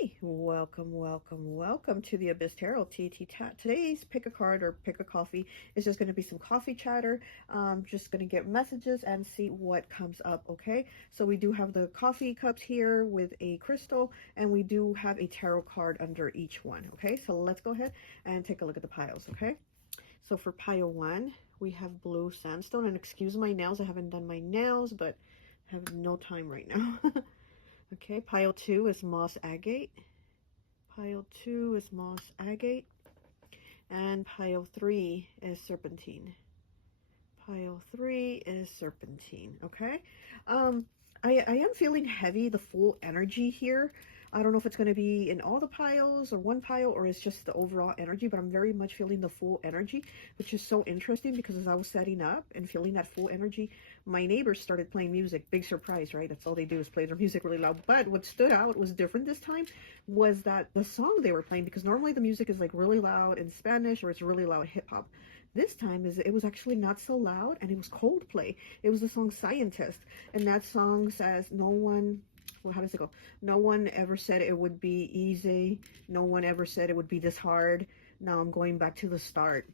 Hi, welcome, welcome, welcome to the Abyss Tarot T.A.T. Today's pick a card or pick a coffee is just going to be some coffee chatter. Just going to get messages and see what comes up, okay? So we do have the coffee cups here with a crystal, and we do have a tarot card under each one, okay? So let's go ahead and take a look at the piles, okay? So for pile 1, we have blue sandstone, and excuse my nails, I haven't done my nails, but I have no time right now. Okay, pile 2 is moss agate. Pile 2 is moss agate. And pile 3 is serpentine. Pile 3 is serpentine, okay? I am feeling heavy, the full energy here. I don't know if it's going to be in all the piles or one pile or it's just the overall energy, but I'm very much feeling the full energy, which is so interesting because as I was setting up and feeling that full energy, my neighbors started playing music. Big surprise, right? That's all they do is play their music really loud. But what stood out was different this time was that the song they were playing, because normally the music is like really loud in Spanish or it's really loud hip hop. This time it was actually not so loud, and it was Coldplay. It was the song Scientist, and that song says well, how does it go? No one ever said it would be easy. No one ever said it would be this hard. Now I'm going back to the start.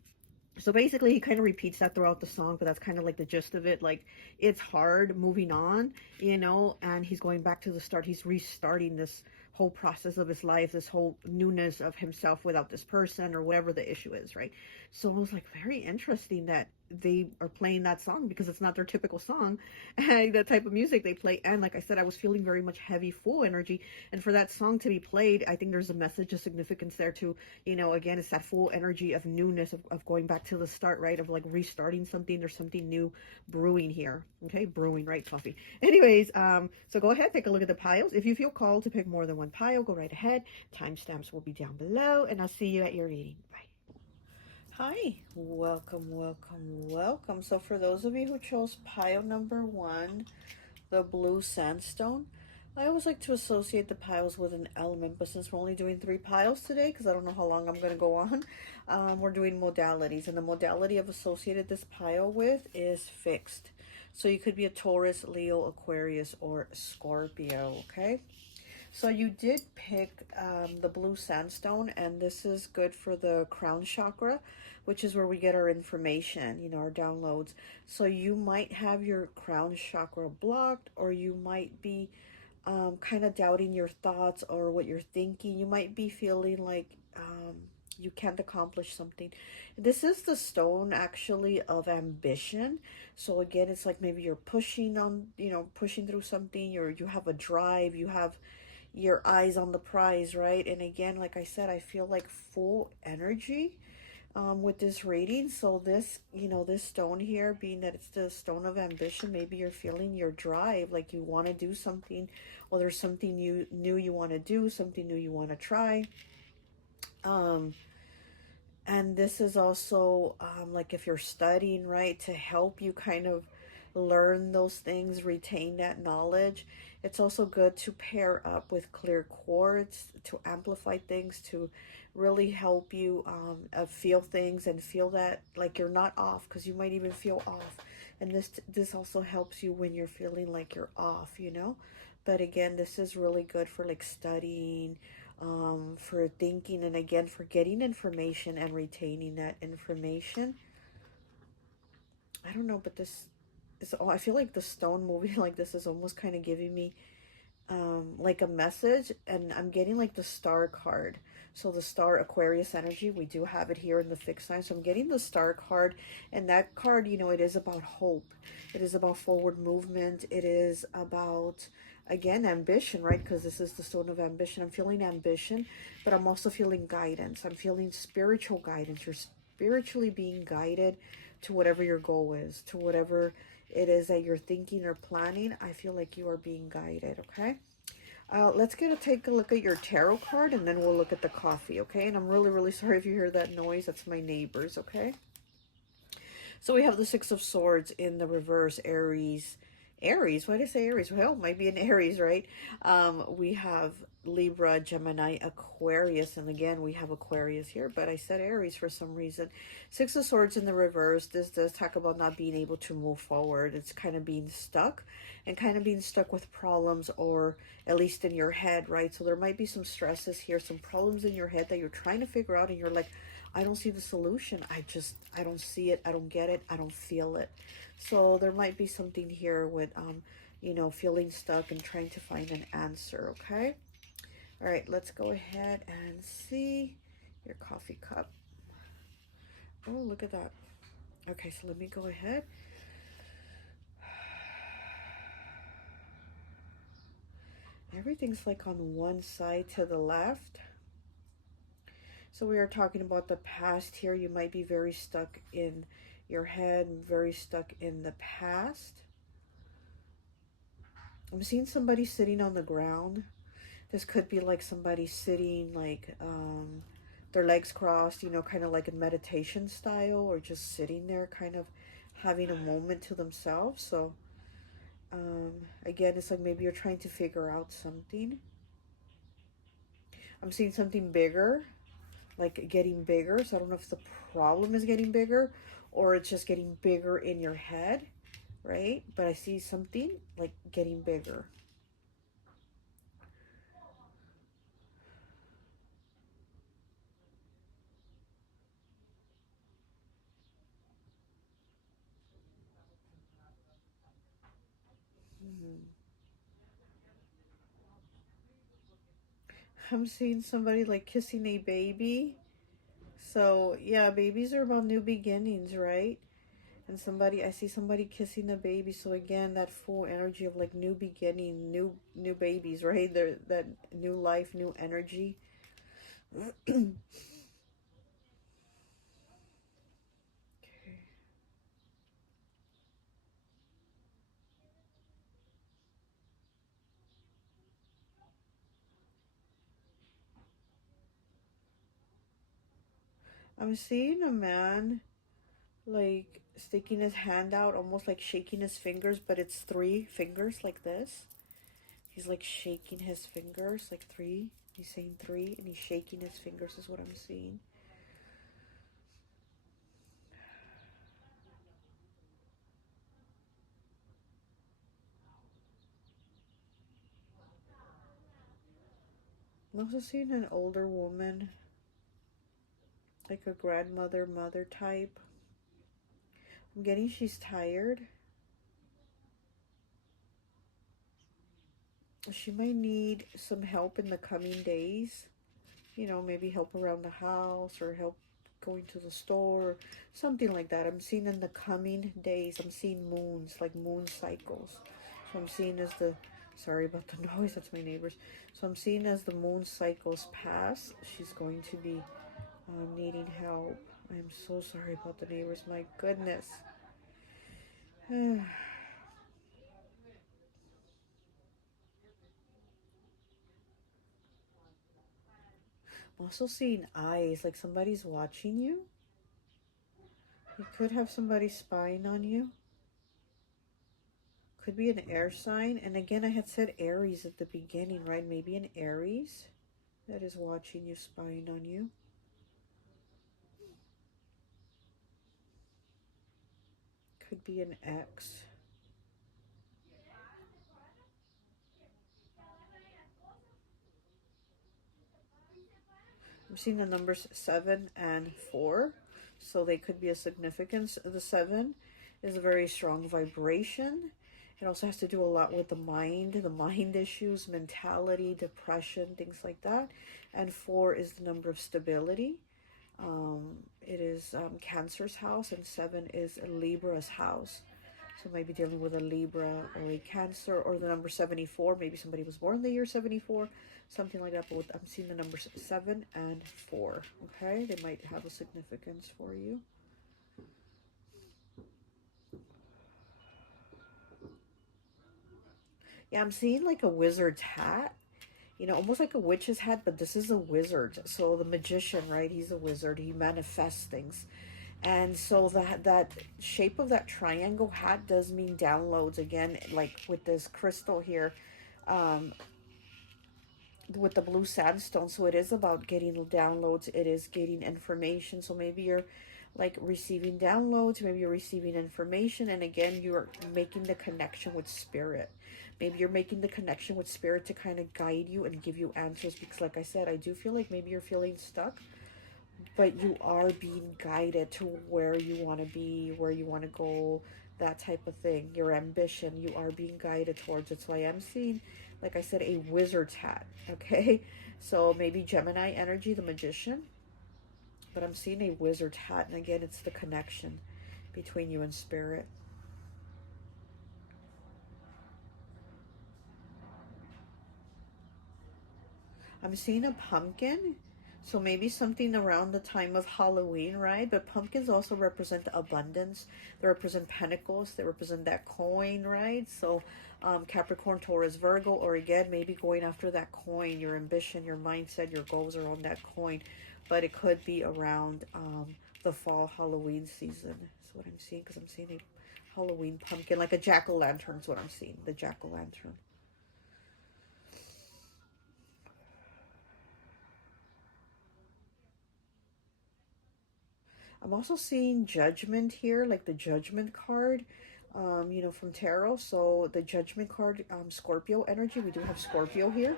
So basically he kind of repeats that throughout the song, but that's kind of like the gist of it. Like, it's hard moving on, you know, and he's going back to the start. He's restarting this whole process of his life, this whole newness of himself without this person or whatever the issue is, right? So it was like very interesting that they are playing that song because it's not their typical song and the type of music they play. And like I said, I was feeling very much heavy, full energy, and for that song to be played, I think there's a message of significance there too. You know, again, it's that full energy of newness, of going back to the start, right? Of like restarting something. There's something new brewing here. Okay, brewing, right? Coffee. Anyways, so go ahead, take a look at the piles. If you feel called to pick more than one pile, go right ahead. Timestamps will be down below, and I'll see you at your reading. Bye. Hi, welcome, welcome, welcome. So for those of you who chose pile number 1, the blue sandstone, I always like to associate the piles with an element, but since we're only doing 3 piles today, because I don't know how long I'm going to go on, we're doing modalities, and the modality I've associated this pile with is fixed. So you could be a Taurus, Leo, Aquarius, or Scorpio, okay? So you did pick the blue sandstone, and this is good for the crown chakra, which is where we get our information, you know, our downloads. So you might have your crown chakra blocked, or you might be kind of doubting your thoughts or what you're thinking. You might be feeling like you can't accomplish something. This is the stone actually of ambition. So again, it's like maybe you're pushing on, you know, pushing through something, or you have a drive, you have your eyes on the prize, right? And again, like I said, I feel like full energy with this reading. So this, you know, this stone here, being that it's the stone of ambition, maybe you're feeling your drive, like you want to do something, or there's something new you want to do, something new you want to try. And this is also like if you're studying, right, to help you kind of learn those things, retain that knowledge. It's also good to pair up with clear quartz to amplify things, to really help you feel things and feel that like you're not off, because you might even feel off. And this also helps you when you're feeling like you're off, you know. But again, this is really good for like studying, for thinking, and again for getting information and retaining that information. I don't know, but this is, oh, I feel like the stone moving like this is almost kind of giving me like a message, and I'm getting like the star card. So the star, Aquarius energy, we do have it here in the fixed sign. So I'm getting the star card, and that card, you know, it is about hope. It is about forward movement. It is about, again, ambition, right? Because this is the stone of ambition. I'm feeling ambition, but I'm also feeling guidance. I'm feeling spiritual guidance. You're spiritually being guided to whatever your goal is, to whatever it is that you're thinking or planning. I feel like you are being guided, okay? Let's take a look at your tarot card, and then we'll look at the coffee, okay? And I'm really, really sorry if you hear that noise. That's my neighbors, okay? So we have the 6 of Swords in the reverse, Aries, Aries. Why did I say Aries? Well, it might be an Aries, right? We have Libra, Gemini, Aquarius, and again, we have Aquarius here, but I said Aries for some reason. Six of Swords in the reverse. This does talk about not being able to move forward. It's kind of being stuck, and kind of being stuck with problems, or at least in your head, right? So there might be some stresses here, some problems in your head that you're trying to figure out, and you're like, I don't see the solution. I don't see it. I don't get it. I don't feel it. So there might be something here with, you know, feeling stuck and trying to find an answer, okay? All right, let's go ahead and see your coffee cup. Oh, look at that. Okay, so let me go ahead. Everything's like on one side to the left. So we are talking about the past here. You might be very stuck in your head, very stuck in the past. I'm seeing somebody sitting on the ground. This could be like somebody sitting like their legs crossed, you know, kind of like a meditation style, or just sitting there kind of having a moment to themselves. So again, it's like maybe you're trying to figure out something. I'm seeing something bigger, like getting bigger. So I don't know if the problem is getting bigger or it's just getting bigger in your head, right? But I see something like getting bigger. I'm seeing somebody like kissing a baby. So yeah, babies are about new beginnings, right? And somebody, I see somebody kissing a baby. So again, that full energy of like new beginning, new babies, right? They're, that new life, new energy. Okay. I'm seeing a man like sticking his hand out, almost like shaking his fingers, but it's three fingers like this. He's like shaking his fingers, like three. He's saying three, and he's shaking his fingers, is what I'm seeing. I'm also seeing an older woman, like a grandmother, mother type. I'm getting she's tired. She might need some help in the coming days. You know, maybe help around the house or help going to the store, something like that. I'm seeing in the coming days, I'm seeing moons, like moon cycles. So I'm seeing as the, sorry about the noise, that's my neighbors. So I'm seeing as the moon cycles pass, she's going to be needing help. I'm so sorry about the neighbors, my goodness. I'm also seeing eyes, like somebody's watching you. You could have somebody spying on you. Could be an air sign. And again, I had said Aries at the beginning, right? Maybe an Aries that is watching you, spying on you. Could be an ex. I'm seeing the numbers 7 and 4. So they could be a significance. The 7 is a very strong vibration. It also has to do a lot with the mind issues, mentality, depression, things like that. And 4 is the number of stability. It is Cancer's house, and 7 is Libra's house. So maybe dealing with a Libra or a Cancer, or the number 74. Maybe somebody was born the year 74, something like that. But I'm seeing the numbers 7 and 4. Okay, they might have a significance for you. Yeah, I'm seeing like a wizard's hat. You know, almost like a witch's hat, but this is a wizard. So the magician, right? He's a wizard. He manifests things. And so that shape of that triangle hat does mean downloads again, like with this crystal here, with the blue sandstone. So it is about getting downloads, it is getting information. So maybe you're like receiving downloads, maybe you're receiving information, and again you're making the connection with spirit. Maybe you're making the connection with spirit to kind of guide you and give you answers, because like I said, I do feel like maybe you're feeling stuck, but you are being guided to where you want to be, where you want to go, that type of thing. Your ambition, you are being guided towards it. So I am seeing, like I said, a wizard's hat, okay? So maybe Gemini energy, the magician, but I'm seeing a wizard's hat, and again, it's the connection between you and spirit. I'm seeing a pumpkin. So maybe something around the time of Halloween, right? But pumpkins also represent abundance. They represent pentacles. They represent that coin, right? So Capricorn, Taurus, Virgo, or again, maybe going after that coin, your ambition, your mindset, your goals are on that coin. But it could be around the fall Halloween season. That's what I'm seeing, because I'm seeing a Halloween pumpkin, like a jack-o'-lantern is what I'm seeing, the jack-o'-lantern. I'm also seeing judgment here, like the judgment card, you know, from tarot. So the judgment card, Scorpio energy. We do have Scorpio here.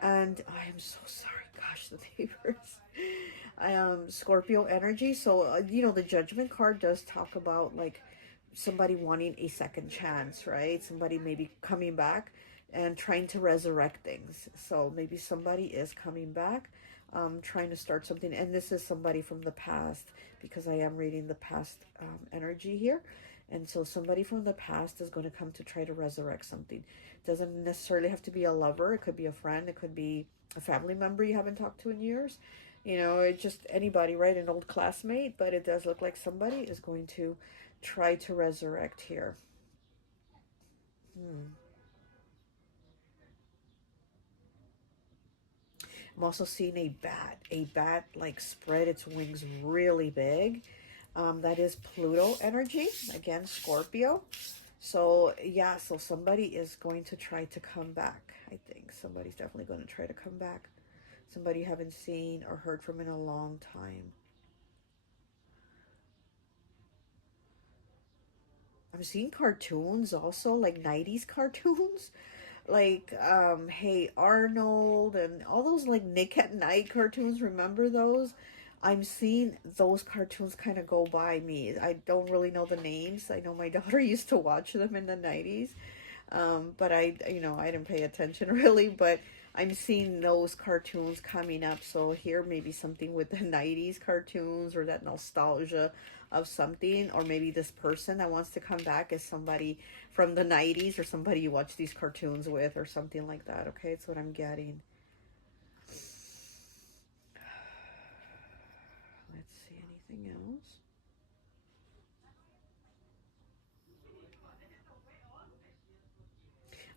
And I am so sorry. Gosh, the neighbors. Scorpio energy. So, you know, the judgment card does talk about like somebody wanting a second chance, right? Somebody maybe coming back and trying to resurrect things. So maybe somebody is coming back, trying to start something. And this is somebody from the past, because I am reading the past energy here. And so somebody from the past is going to come to try to resurrect something. Doesn't necessarily have to be a lover. It could be a friend. It could be a family member you haven't talked to in years. You know, it's just anybody, right? An old classmate. But it does look like somebody is going to try to resurrect here. I'm also seeing a bat. A bat like spread its wings really big. That is Pluto energy. Again, Scorpio. So yeah, so somebody is going to try to come back. I think somebody's definitely going to try to come back. Somebody you haven't seen or heard from in a long time. I'm seeing cartoons also, like 90s cartoons. Like Hey Arnold and all those like Nick at Night cartoons. Remember those? I'm seeing those cartoons kind of go by me. I don't really know the names. I know my daughter used to watch them in the 90s. But you know, I didn't pay attention really, but I'm seeing those cartoons coming up. So here, maybe something with the 90s cartoons, or that nostalgia of something, or maybe this person that wants to come back is somebody from the 90s, or somebody you watch these cartoons with, or something like that. Okay, that's what I'm getting. Let's see, anything else?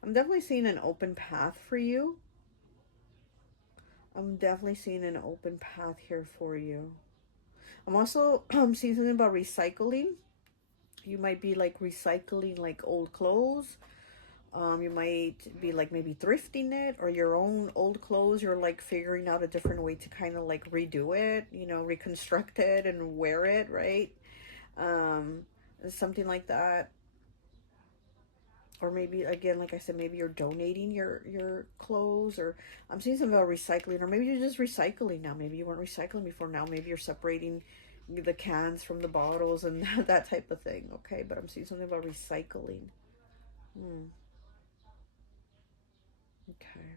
I'm definitely seeing an open path for you. I'm definitely seeing an open path here for you. I'm also seeing something about recycling. You might be like recycling like old clothes. You might be like maybe thrifting it, or your own old clothes. You're like figuring out a different way to kind of like redo it, you know, reconstruct it and wear it, right? Um, Something like that. Or maybe again, like I said, maybe you're donating your clothes, or I'm seeing something about recycling, or maybe you're just recycling now. Maybe you weren't recycling before. Now maybe you're separating the cans from the bottles and that type of thing. Okay, but I'm seeing something about recycling. Okay.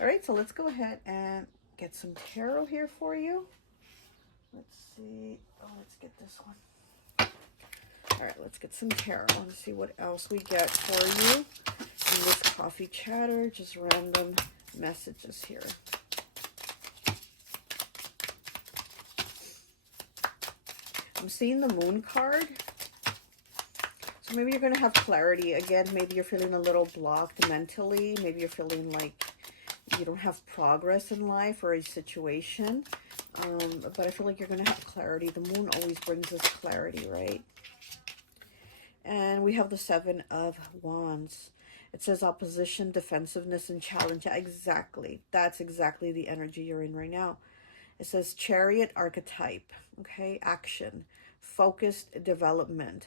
All right, so let's go ahead and get some tarot here for you. Let's see. Oh, let's get this one. All right, let's get some tarot and see what else we get for you in this coffee chatter. Just random messages here. I'm seeing the moon card. So maybe you're going to have clarity. Again, maybe you're feeling a little blocked mentally. Maybe you're feeling like you don't have progress in life or a situation. But I feel like you're going to have clarity. The moon always brings us clarity, right? And we have the Seven of Wands. It says opposition, defensiveness, and challenge. Yeah, exactly. That's exactly the energy you're in right now. It says Chariot archetype. Okay, action, focused development,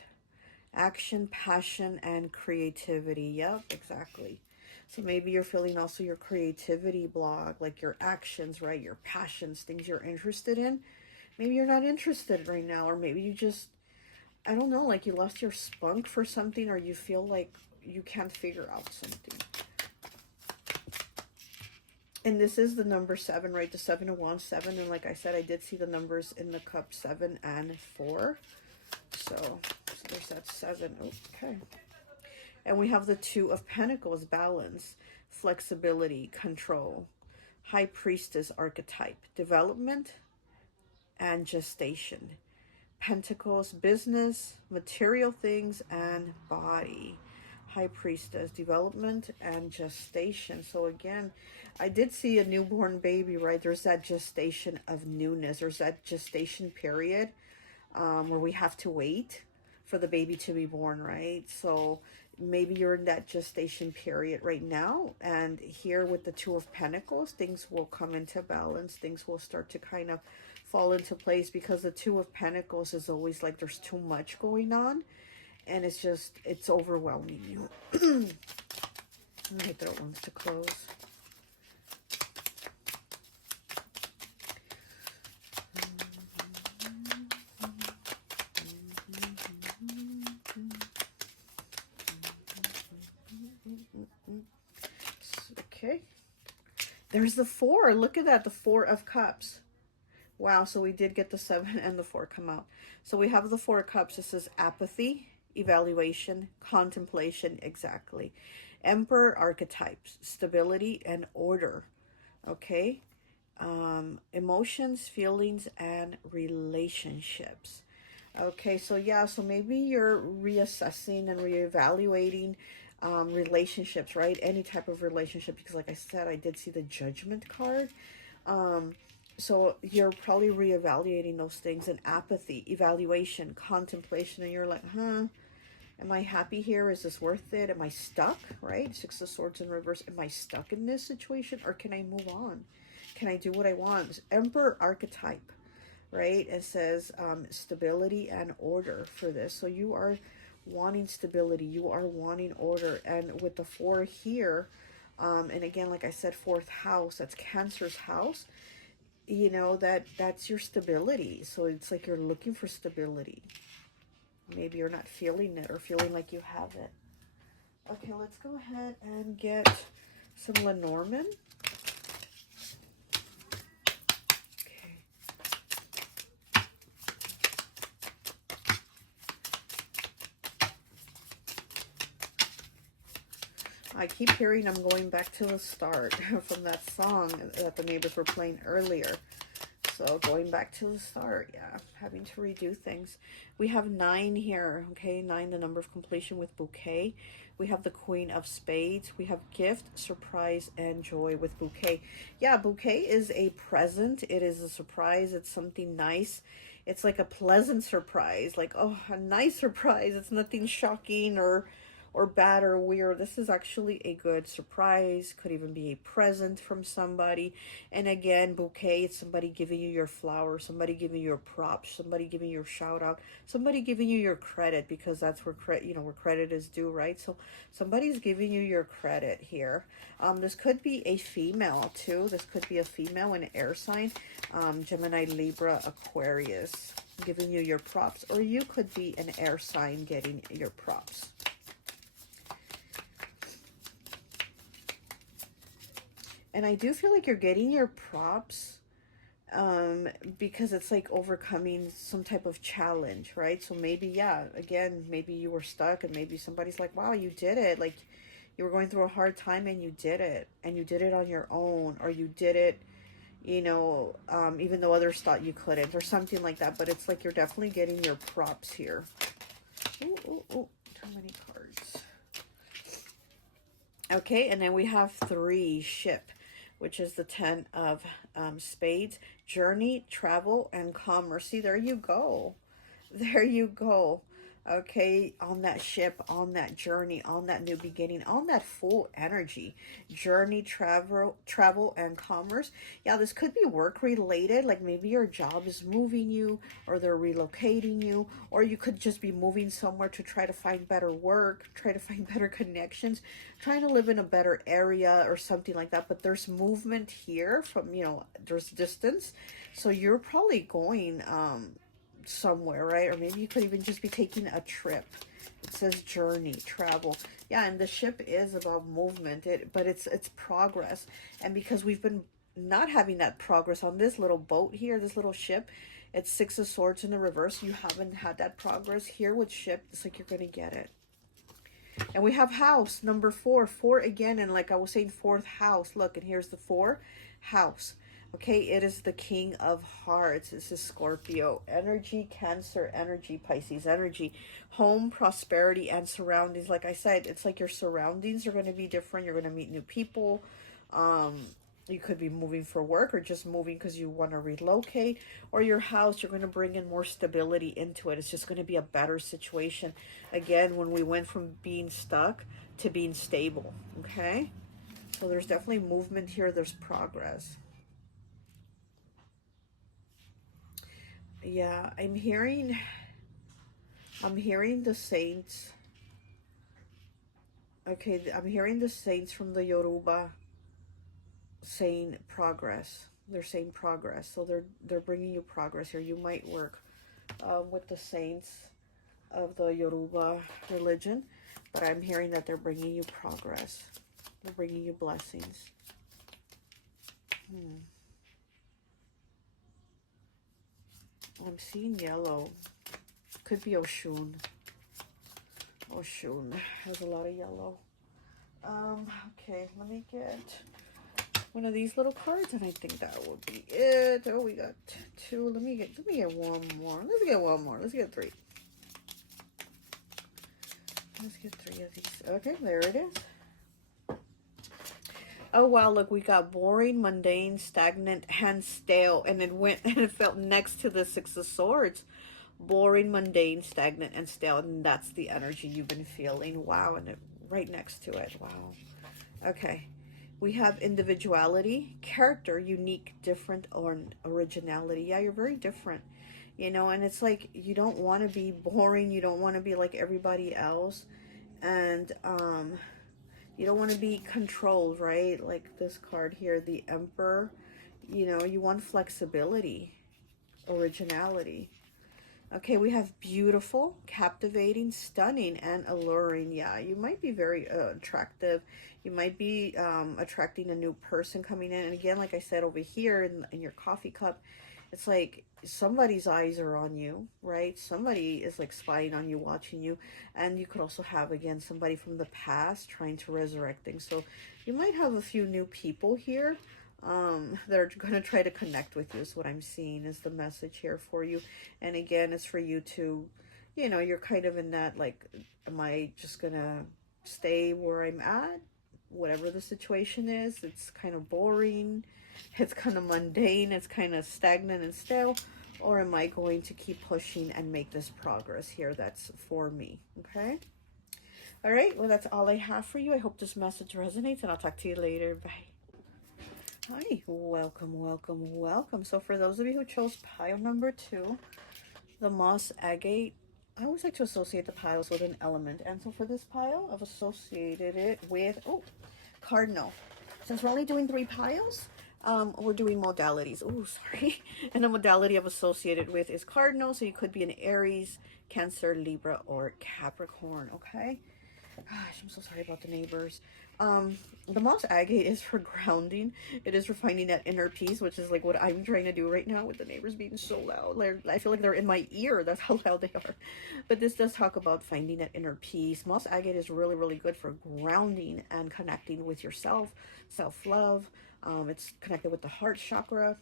action, passion, and creativity. Yep, exactly. So maybe you're feeling also your creativity block, like your actions, right? Your passions, things you're interested in. Maybe you're not interested right now, or maybe you just, I don't know, like you lost your spunk for something, or you feel like you can't figure out something. And this is the number 7, right? The 7 of Wands, 7. And like I said, I did see the numbers in the cup 7 and 4. So there's that 7. Okay. And we have the 2 of Pentacles, balance, flexibility, control, High Priestess archetype, development, and gestation. Pentacles, business, material things, and body. High Priestess, development, and gestation. So again, I did see a newborn baby, right? There's that gestation of newness. There's that gestation period where we have to wait for the baby to be born, right? So maybe you're in that gestation period right now, and here with the 2 of Pentacles, things will come into balance. Things will start to kind of fall into place, because the 2 of Pentacles is always like there's too much going on, and it's just, it's overwhelming you. My throat wants to close. Okay, there's the 4. Look at that, the 4 of Cups. Wow, so we did get the 7 and the 4 come out. So we have the 4 of Cups. This is apathy, evaluation, contemplation, exactly. Emperor archetypes, stability and order. Okay, emotions, feelings, and relationships. Okay, so yeah, so maybe you're reassessing and reevaluating relationships, right? Any type of relationship, because like I said, I did see the Judgment card. So you're probably reevaluating those things. And apathy, evaluation, contemplation, and you're like, am I happy here? Is this worth it? Am I stuck, right? 6 of Swords in reverse. Am I stuck in this situation, or can I move on? Can I do what I want? Emperor archetype, right? It says stability and order for this. So you are wanting stability, you are wanting order. And with the 4 here, and again, like I said, 4th house, that's Cancer's house, you know, that's your stability. So it's like you're looking for stability. Maybe you're not feeling it, or feeling like you have it. Okay, let's go ahead and get some Lenormand. I keep hearing I'm going back to the start from that song that the neighbors were playing earlier. So going back to the start, yeah, having to redo things. We have 9 here, okay, 9, the number of completion with bouquet. We have the Queen of Spades. We have gift, surprise, and joy with bouquet. Yeah, bouquet is a present. It is a surprise. It's something nice. It's like a pleasant surprise, like, oh, a nice surprise. It's nothing shocking or bad or weird. This is actually a good surprise. Could even be a present from somebody. And again, bouquet, it's somebody giving you your flowers, somebody giving you your props, somebody giving you your shout out, somebody giving you your credit, because that's where where credit is due, right? So somebody's giving you your credit here. This could be a female too. This could be a female, an air sign, Gemini, Libra, Aquarius, giving you your props, or you could be an air sign getting your props. And I do feel like you're getting your props because it's like overcoming some type of challenge, right? So maybe, yeah, again, maybe you were stuck, and maybe somebody's like, wow, you did it. Like, you were going through a hard time and you did it. And you did it on your own, or you did it, you know, even though others thought you couldn't, or something like that. But it's like you're definitely getting your props here. Ooh, too many cards. Okay, and then we have 3, ship. which is the 10 of spades. Journey, travel, and commerce. See, there you go. There you go. Okay, on that ship, on that journey, on that new beginning, on that full energy. Journey, travel, and commerce. Yeah, this could be work related. Like maybe your job is moving you, or they're relocating you, or you could just be moving somewhere to try to find better work, try to find better connections, trying to live in a better area or something like that. But there's movement here from, you know, there's distance. So you're probably going somewhere, right? Or maybe you could even just be taking a trip. It says journey, travel. Yeah, and the ship is about movement, but it's progress. And because we've been not having that progress on this little boat here, this little ship, it's 6 of Swords in the reverse. You haven't had that progress here with ship. It's like you're going to get it. And we have house, number 4. 4 again, and like I was saying, 4th house. Look, and here's the 4, house. Okay, it is the King of Hearts. This is Scorpio energy, Cancer energy, Pisces energy, home, prosperity, and surroundings. Like I said, it's like your surroundings are going to be different. You're going to meet new people. You could be moving for work, or just moving because you want to relocate. Or your house, you're going to bring in more stability into it. It's just going to be a better situation. Again, when we went from being stuck to being stable. Okay, so there's definitely movement here. There's progress. Yeah, I'm hearing the saints. Okay, I'm hearing the saints from the Yoruba saying progress. They're saying progress. So they're bringing you progress here. You might work with the saints of the Yoruba religion, but I'm hearing that they're bringing you progress. They're bringing you blessings. I'm seeing yellow. Could be Oshun. Oshun has a lot of yellow. Okay, let me get one of these little cards, and I think that would be it. Oh, we got 2. Let me get one more. Let's get one more. Let's get 3. Let's get 3 of these. Okay, there it is. Oh wow, look, we got boring, mundane, stagnant, and stale, and it went and it felt next to the 6 of Swords. Boring, mundane, stagnant, and stale, and that's the energy you've been feeling. Wow, and it right next to it. Wow. Okay, we have individuality, character, unique, different, or originality. Yeah, you're very different, you know, and it's like you don't want to be boring. You don't want to be like everybody else, and you don't want to be controlled, right? Like this card here, the Emperor. You know, you want flexibility, originality. Okay, we have beautiful, captivating, stunning, and alluring. Yeah, you might be very attractive. You might be attracting a new person coming in. And again, like I said, over here in your coffee cup, it's like somebody's eyes are on you, right? Somebody is like spying on you, watching you. And you could also have, again, somebody from the past trying to resurrect things. So you might have a few new people here. They're going to try to connect with you, is what I'm seeing, is the message here for you. And again, it's for you to, you know, you're kind of in that, like, am I just going to stay where I'm at? Whatever the situation is, it's kind of boring. It's kind of mundane. It's kind of stagnant and stale. Or am I going to keep pushing and make this progress here? That's for me. Okay. All right. Well, that's all I have for you. I hope this message resonates, and I'll talk to you later. Bye. Hi, welcome, welcome, welcome. So for those of you who chose pile number 2, the moss agate, I always like to associate the piles with an element. And so for this pile, I've associated it with, cardinal. Since we're only doing 3 piles, we're doing modalities. Oh, sorry. And the modality I've associated with is cardinal. So you could be an Aries, Cancer, Libra, or Capricorn, okay? Gosh, I'm so sorry about the neighbors. The moss agate is for grounding. It is for finding that inner peace, which is like what I'm trying to do right now with the neighbors being so loud. I feel like they're in my ear. That's how loud they are. But this does talk about finding that inner peace. Moss agate is really, really good for grounding and connecting with yourself, self-love, It's connected with the heart chakra.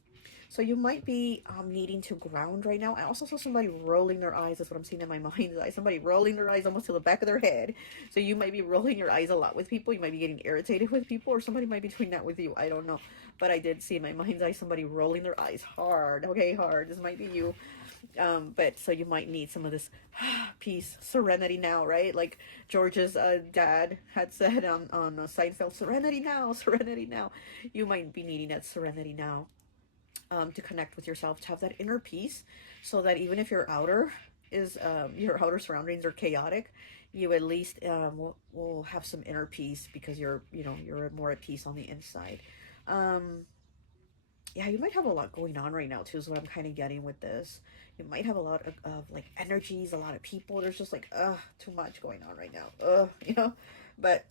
So you might be needing to ground right now. I also saw somebody rolling their eyes. That's what I'm seeing in my mind's eye. Somebody rolling their eyes almost to the back of their head. So you might be rolling your eyes a lot with people. You might be getting irritated with people, or somebody might be doing that with you. I don't know. But I did see in my mind's eye somebody rolling their eyes hard. Okay, hard. This might be you. But so you might need some of this peace, serenity now, right? Like George's dad had said on Seinfeld, serenity now, serenity now. You might be needing that serenity now. To connect with yourself, to have that inner peace, so that even if your outer surroundings are chaotic, you at least will have some inner peace, because you're more at peace on the inside. Yeah, you might have a lot going on right now too, is what I'm kind of getting with this. You might have a lot of like energies, a lot of people. There's just like too much going on right now. But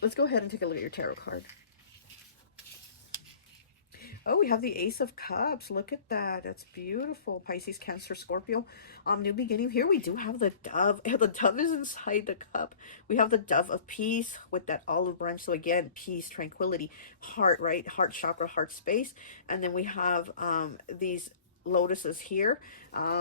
let's go ahead and take a look at your tarot card. Oh, we have the Ace of Cups. Look at that. That's beautiful. Pisces, Cancer, Scorpio. New beginning. Here we do have the dove. The dove is inside the cup. We have the dove of peace with that olive branch. So again, peace, tranquility, heart, right? Heart chakra, heart space. And then we have these lotuses here.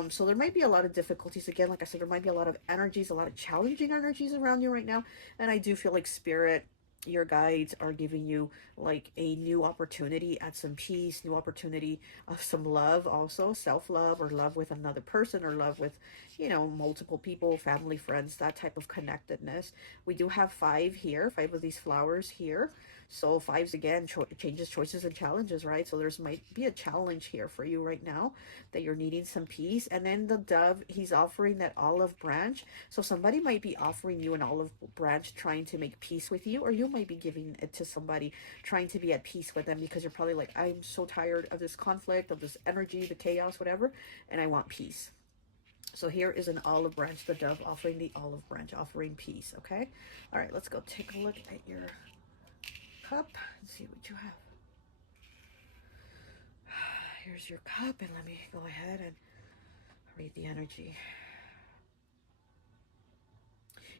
So there might be a lot of difficulties. Again, like I said, there might be a lot of energies, a lot of challenging energies around you right now. And I do feel like Spirit, your guides are giving you like a new opportunity at some peace, new opportunity of some love, also self-love, or love with another person, or love with, multiple people, family, friends, that type of connectedness. We do have 5 here, 5 of these flowers here. So 5s again, changes, choices, and challenges, right? So there's might be a challenge here for you right now, that you're needing some peace. And then the dove, he's offering that olive branch. So somebody might be offering you an olive branch, trying to make peace with you, or you might be giving it to somebody, trying to be at peace with them, because you're probably like, I'm so tired of this conflict, of this energy, the chaos, whatever, and I want peace. So here is an olive branch, the dove offering the olive branch, offering peace. Okay. All right, let's go take a look at your cup and see what you have. Here's your cup, and let me go ahead and read the energy.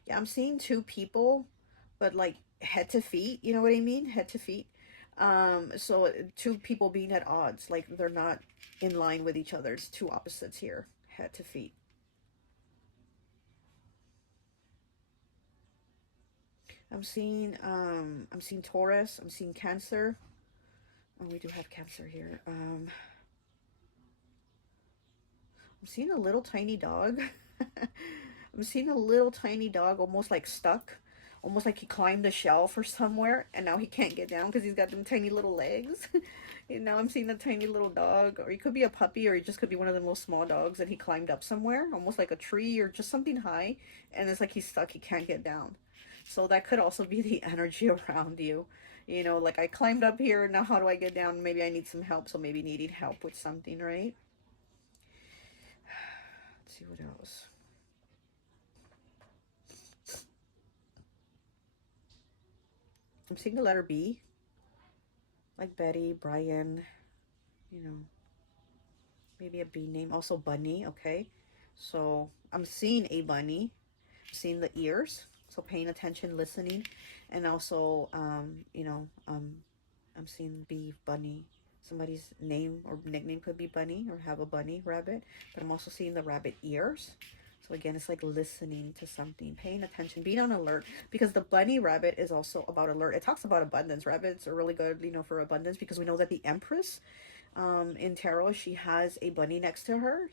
Yeah, I'm seeing 2 people, but like head to feet, you know what I mean? Head to feet. So 2 people being at odds, like they're not in line with each other. It's 2 opposites here, head to feet. I'm seeing Taurus, I'm seeing Cancer. Oh, we do have Cancer here. I'm seeing a little tiny dog. I'm seeing a little tiny dog, almost like stuck, almost like he climbed a shelf or somewhere, and now he can't get down because he's got them tiny little legs. And now I'm seeing a tiny little dog, or he could be a puppy, or he just could be one of the little small dogs that he climbed up somewhere, almost like a tree or just something high, and it's like he's stuck, he can't get down. So that could also be the energy around you. Like, I climbed up here, now how do I get down? Maybe I need some help, so maybe needing help with something, right? Let's see what else. I'm seeing the letter B, like Betty, Brian, maybe a B name. Also Bunny, okay? So I'm seeing a bunny. I'm seeing the ears, so paying attention, listening. And also, I'm seeing B, Bunny. Somebody's name or nickname could be Bunny, or have a bunny, rabbit. But I'm also seeing the rabbit ears. So again, it's like listening to something, paying attention, being on alert, because the bunny rabbit is also about alert. It talks about abundance. Rabbits are really good, for abundance, because we know that the Empress in tarot, she has a bunny next to her,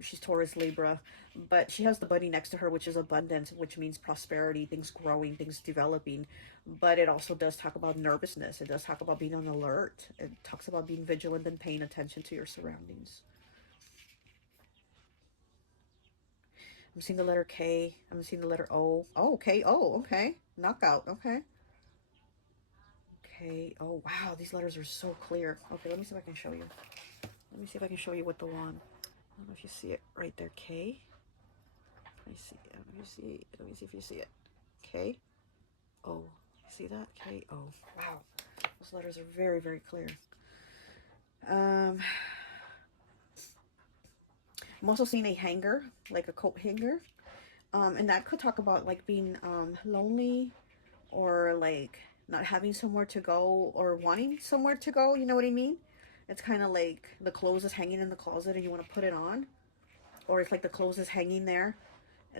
she's Taurus, Libra, but she has the bunny next to her, which is abundance, which means prosperity, things growing, things developing. But it also does talk about nervousness. It does talk about being on alert. It talks about being vigilant and paying attention to your surroundings. I'm seeing the letter K. I'm seeing the letter O. Oh, K. Oh, okay. Knockout. Okay. Okay. Oh, wow. These letters are so clear. Okay, let me see if I can show you. Let me see if I can show you with the wand. I don't know if you see it right there. K. Let me see. Let me see. Let me see if you see it. K. O. See that? K. O. Wow. Those letters are very, very clear. I'm also seeing a hanger, like a coat hanger. And that could talk about like being lonely, or like not having somewhere to go or wanting somewhere to go, you know what I mean? It's kind of like the clothes is hanging in the closet and you want to put it on, or it's like the clothes is hanging there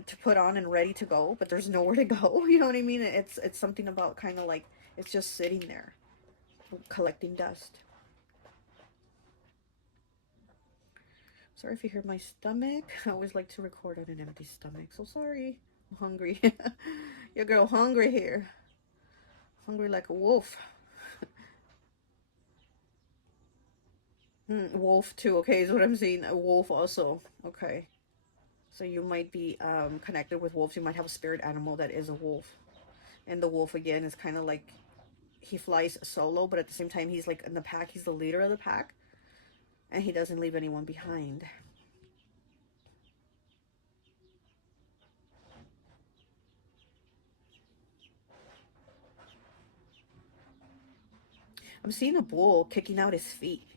to put on and ready to go, but there's nowhere to go. You know what I mean? It's something about kind of like it's just sitting there collecting dust. Sorry if you hear my stomach. I always like to record on an empty stomach, so sorry. I'm hungry. Your girl hungry here. Hungry like a wolf. Wolf too, okay, is what I'm seeing. A wolf also. Okay. So you might be connected with wolves. You might have a spirit animal that is a wolf. And the wolf, again, is kind of like, he flies solo, but at the same time, he's like in the pack. He's the leader of the pack. And he doesn't leave anyone behind. I'm seeing a bull kicking out his feet,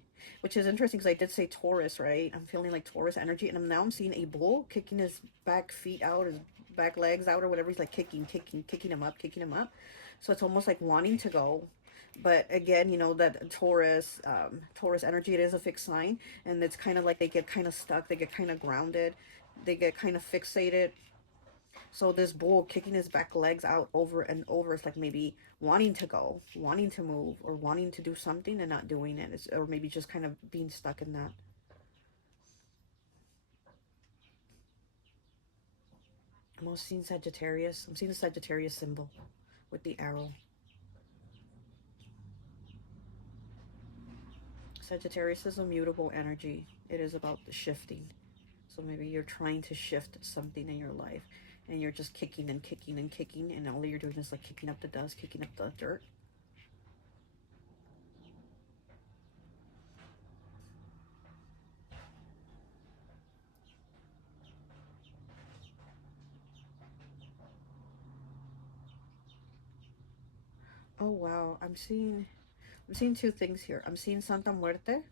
which is interesting because I did say Taurus, right? I'm feeling like Taurus energy, and now I'm seeing a bull kicking his back feet out, his back legs out, or whatever. He's like kicking him up, kicking him up. So it's almost like wanting to go. But again, you know, that Taurus energy, it is a fixed sign, and it's kind of like they get kind of stuck, they get kind of grounded, they get kind of fixated. So this bull kicking his back legs out over and over is like maybe wanting to go, wanting to move, or wanting to do something and not doing it. Or maybe just kind of being stuck in that. I'm also seeing Sagittarius. I'm seeing the Sagittarius symbol with the arrow. Sagittarius is a mutable energy. It is about the shifting. So maybe you're trying to shift something in your life, and you're just kicking and kicking and kicking, and all you're doing is like kicking up the dust, kicking up the dirt. Oh wow, I'm seeing two things here. I'm seeing Santa Muerte,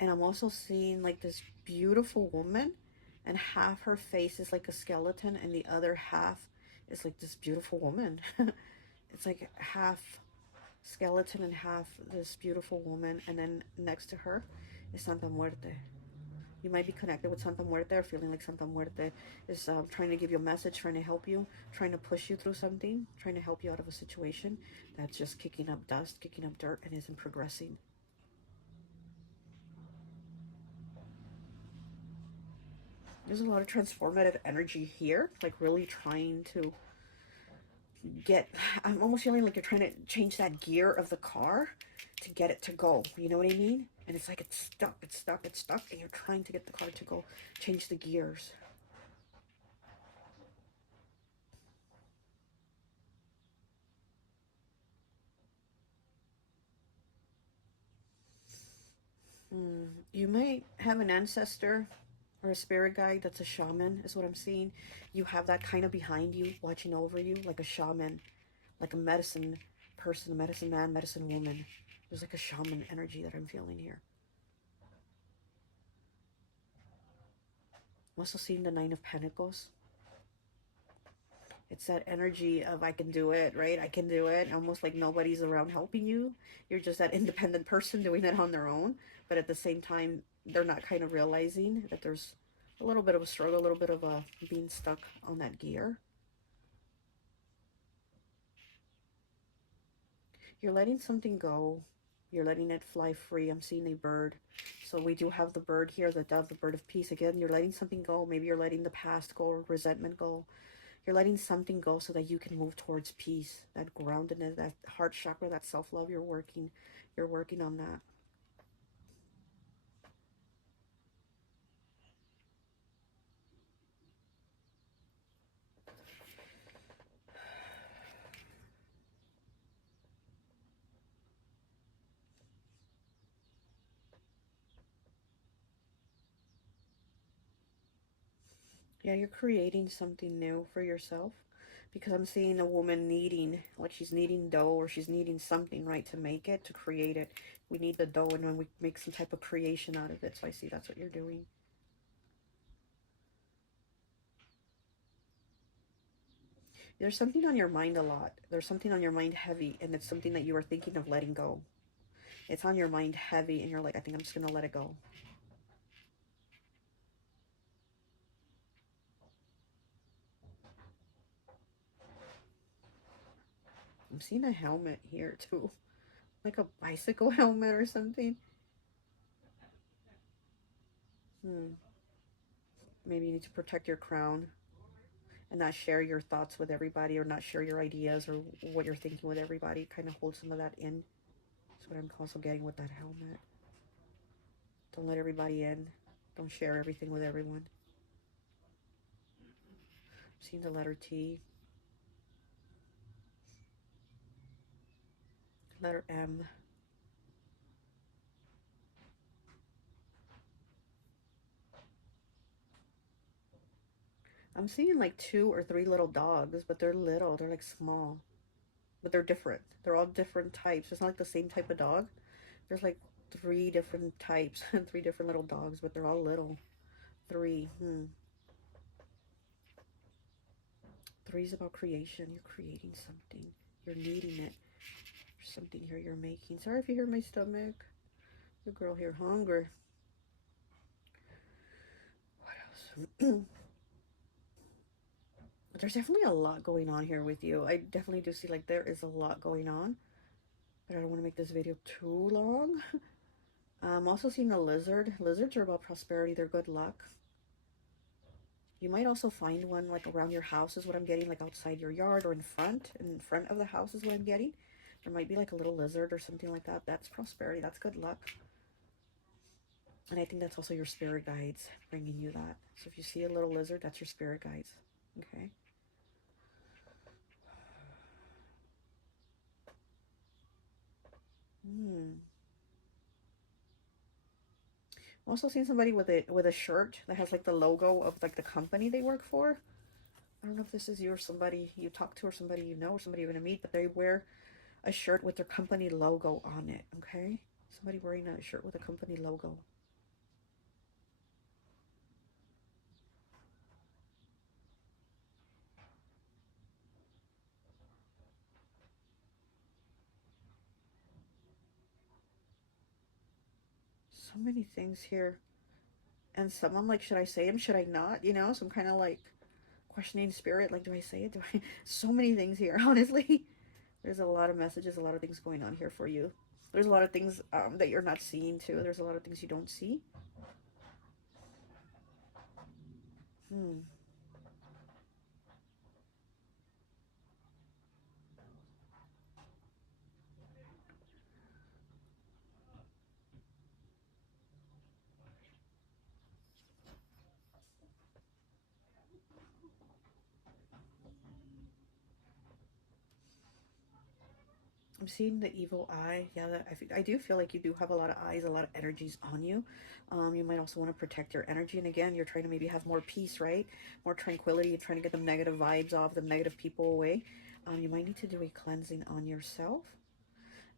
and I'm also seeing like this beautiful woman, and half her face is like a skeleton and the other half is like this beautiful woman. It's like half skeleton and half this beautiful woman, and then next to her is Santa Muerte. You might be connected with Santa Muerte, or feeling like Santa Muerte is trying to give you a message, trying to help you, trying to push you through something, trying to help you out of a situation that's just kicking up dust, kicking up dirt, and isn't progressing. There's a lot of transformative energy here, like really trying to get, I'm almost feeling like you're trying to change that gear of the car to get it to go. You know what I mean? And it's like it's stuck, it's stuck, it's stuck, and you're trying to get the car to go, change the gears. You might have an ancestor or a spirit guide that's a shaman, is what I'm seeing. You have that kind of behind you, watching over you, like a shaman, like a medicine person, medicine man, medicine woman. There's like a shaman energy that I'm feeling here. I'm also seeing the Nine of Pentacles. It's that energy of I can do it, right? I can do it. Almost like nobody's around helping you. You're just that independent person doing it on their own. But at the same time, they're not kind of realizing that there's a little bit of a struggle, a little bit of a being stuck on that gear. You're letting something go. You're letting it fly free. I'm seeing a bird. So we do have the bird here, the dove, the bird of peace. Again, you're letting something go. Maybe you're letting the past go, or resentment go. You're letting something go so that you can move towards peace, that groundedness, that heart chakra, that self-love. You're working on that. Yeah, you're creating something new for yourself, because I'm seeing a woman needing, like she's needing dough, or she's needing something, right, to make it, to create it. We need the dough, and then we make some type of creation out of it. So I see that's what you're doing. There's something on your mind a lot. There's something on your mind heavy, and it's something that you are thinking of letting go. It's on your mind heavy, and you're like, I think I'm just going to let it go. I'm seeing a helmet here, too. Like a bicycle helmet or something. Maybe you need to protect your crown and not share your thoughts with everybody, or not share your ideas or what you're thinking with everybody. Kind of hold some of that in. That's what I'm also getting with that helmet. Don't let everybody in. Don't share everything with everyone. I'm seeing the letter T. Letter M. I'm seeing like 2 or 3 little dogs, but they're little. They're like small. But they're different. They're all different types. It's not like the same type of dog. There's like 3 different types and 3 different little dogs, but they're all little. 3. 3 is about creation. You're creating something. You're needing it. There's something here you're making. Sorry if you hear my stomach. The girl here hungry. What else? There's definitely a lot going on here with you. I definitely do see like there is a lot going on. But I don't want to make this video too long. I'm also seeing a lizard. Lizards are about prosperity. They're good luck. You might also find one like around your house is what I'm getting, like outside your yard or in front of the house is what I'm getting. There might be like a little lizard or something like that. That's prosperity. That's good luck. And I think that's also your spirit guides bringing you that. So if you see a little lizard, that's your spirit guides. Okay. I'm also seeing somebody with a shirt that has like the logo of like the company they work for. I don't know if this is you or somebody you talk to or somebody you know or somebody you're going to meet, but they wear a shirt with their company logo on it, okay? Somebody wearing a shirt with a company logo. So many things here. And some I'm like, should I say them? Should I not? You know, so I'm kind of like questioning spirit. Like, do I say it? Do I? So many things here, honestly. There's a lot of messages, a lot of things going on here for you. There's a lot of things that you're not seeing too. There's a lot of things you don't see. I'm seeing the evil eye. Yeah, I do feel like you do have a lot of eyes, a lot of energies on you. You might also want to protect your energy. And again, you're trying to maybe have more peace, right? More tranquility. You're trying to get the negative vibes off, the negative people away. You might need to do a cleansing on yourself.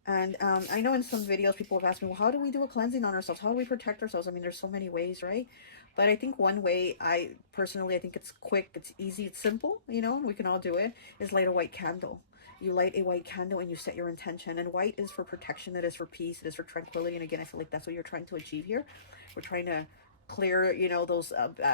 And I know in some videos people have asked me, well, how do we do a cleansing on ourselves? How do we protect ourselves? I mean, there's so many ways, right? But I think one way, I think it's quick, it's easy, it's simple, you know, we can all do it, is light a white candle. You light a white candle and you set your intention. And white is for protection, it is for peace, it is for tranquility. And again, I feel like that's what you're trying to achieve here. We're trying to clear, you know, those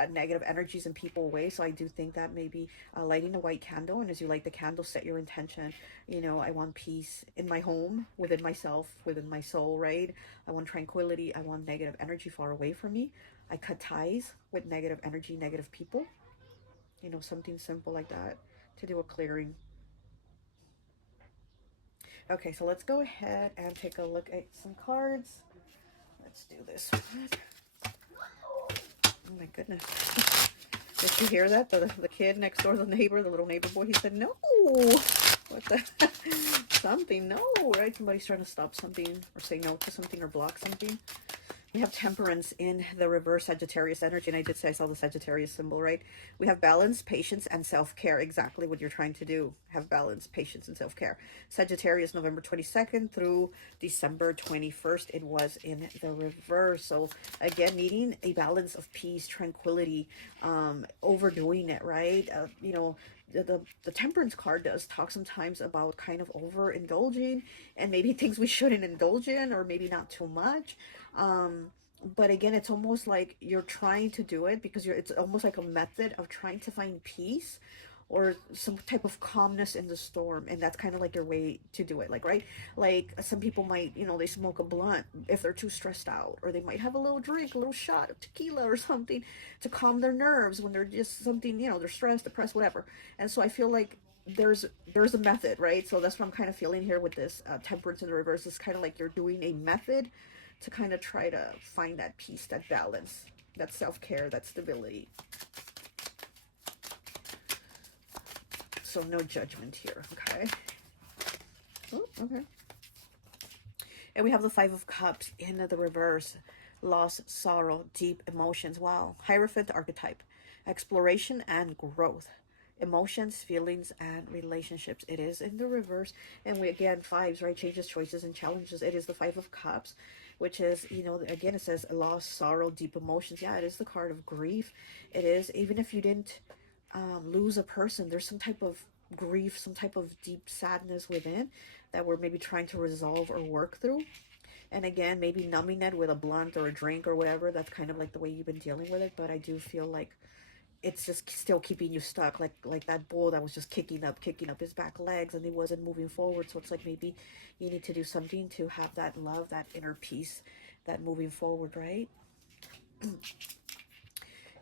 negative energies and people away. So I do think that maybe lighting a white candle, and as you light the candle, set your intention. You know, I want peace in my home, within myself, within my soul, right? I want tranquility. I want negative energy far away from me. I cut ties with negative energy, negative people. You know, something simple like that to do a clearing. Okay, so let's go ahead and take a look at some cards. Let's do this one. Oh my goodness. Did you hear that? The kid next door, the neighbor, the little neighbor boy, he said, no. What the? Something, no, right? Somebody's trying to stop something or say no to something or block something. We have temperance in the reverse Sagittarius energy. And I did say I saw the Sagittarius symbol, right? We have balance, patience, and self-care. Exactly what you're trying to do. Have balance, patience, and self-care. Sagittarius, November 22nd through December 21st. It was in the reverse. So again, needing a balance of peace, tranquility, overdoing it, right? You know, the Temperance card does talk sometimes about kind of overindulging and maybe things we shouldn't indulge in, or maybe not too much. But again, it's almost like you're trying to do it because it's almost like a method of trying to find peace or some type of calmness in the storm, and that's kind of like your way to do it. Like, right, like some people might, you know, they smoke a blunt if they're too stressed out, or they might have a little drink, a little shot of tequila or something to calm their nerves when they're just something, you know, they're stressed, depressed, whatever. And so I feel like there's a method, right? So that's what I'm kind of feeling here with this Temperance in the reverse. It's kind of like you're doing a method to kind of try to find that peace, that balance, that self-care, that stability. So no judgment here, okay? Oh, okay. And we have the Five of Cups in the reverse. Loss, sorrow, deep emotions. Wow. Hierophant archetype. Exploration and growth. Emotions, feelings, and relationships. It is in the reverse. And we, again, fives, right? Changes, choices, and challenges. It is the Five of Cups, which is, you know, again, it says loss, sorrow, deep emotions. Yeah, it is the card of grief. It is, even if you didn't lose a person, there's some type of grief, some type of deep sadness within that we're maybe trying to resolve or work through. And again, maybe numbing it with a blunt or a drink or whatever. That's kind of like the way you've been dealing with it. But I do feel like it's just still keeping you stuck, like that bull that was just kicking up his back legs and he wasn't moving forward. So it's like maybe you need to do something to have that love, that inner peace, that moving forward, right?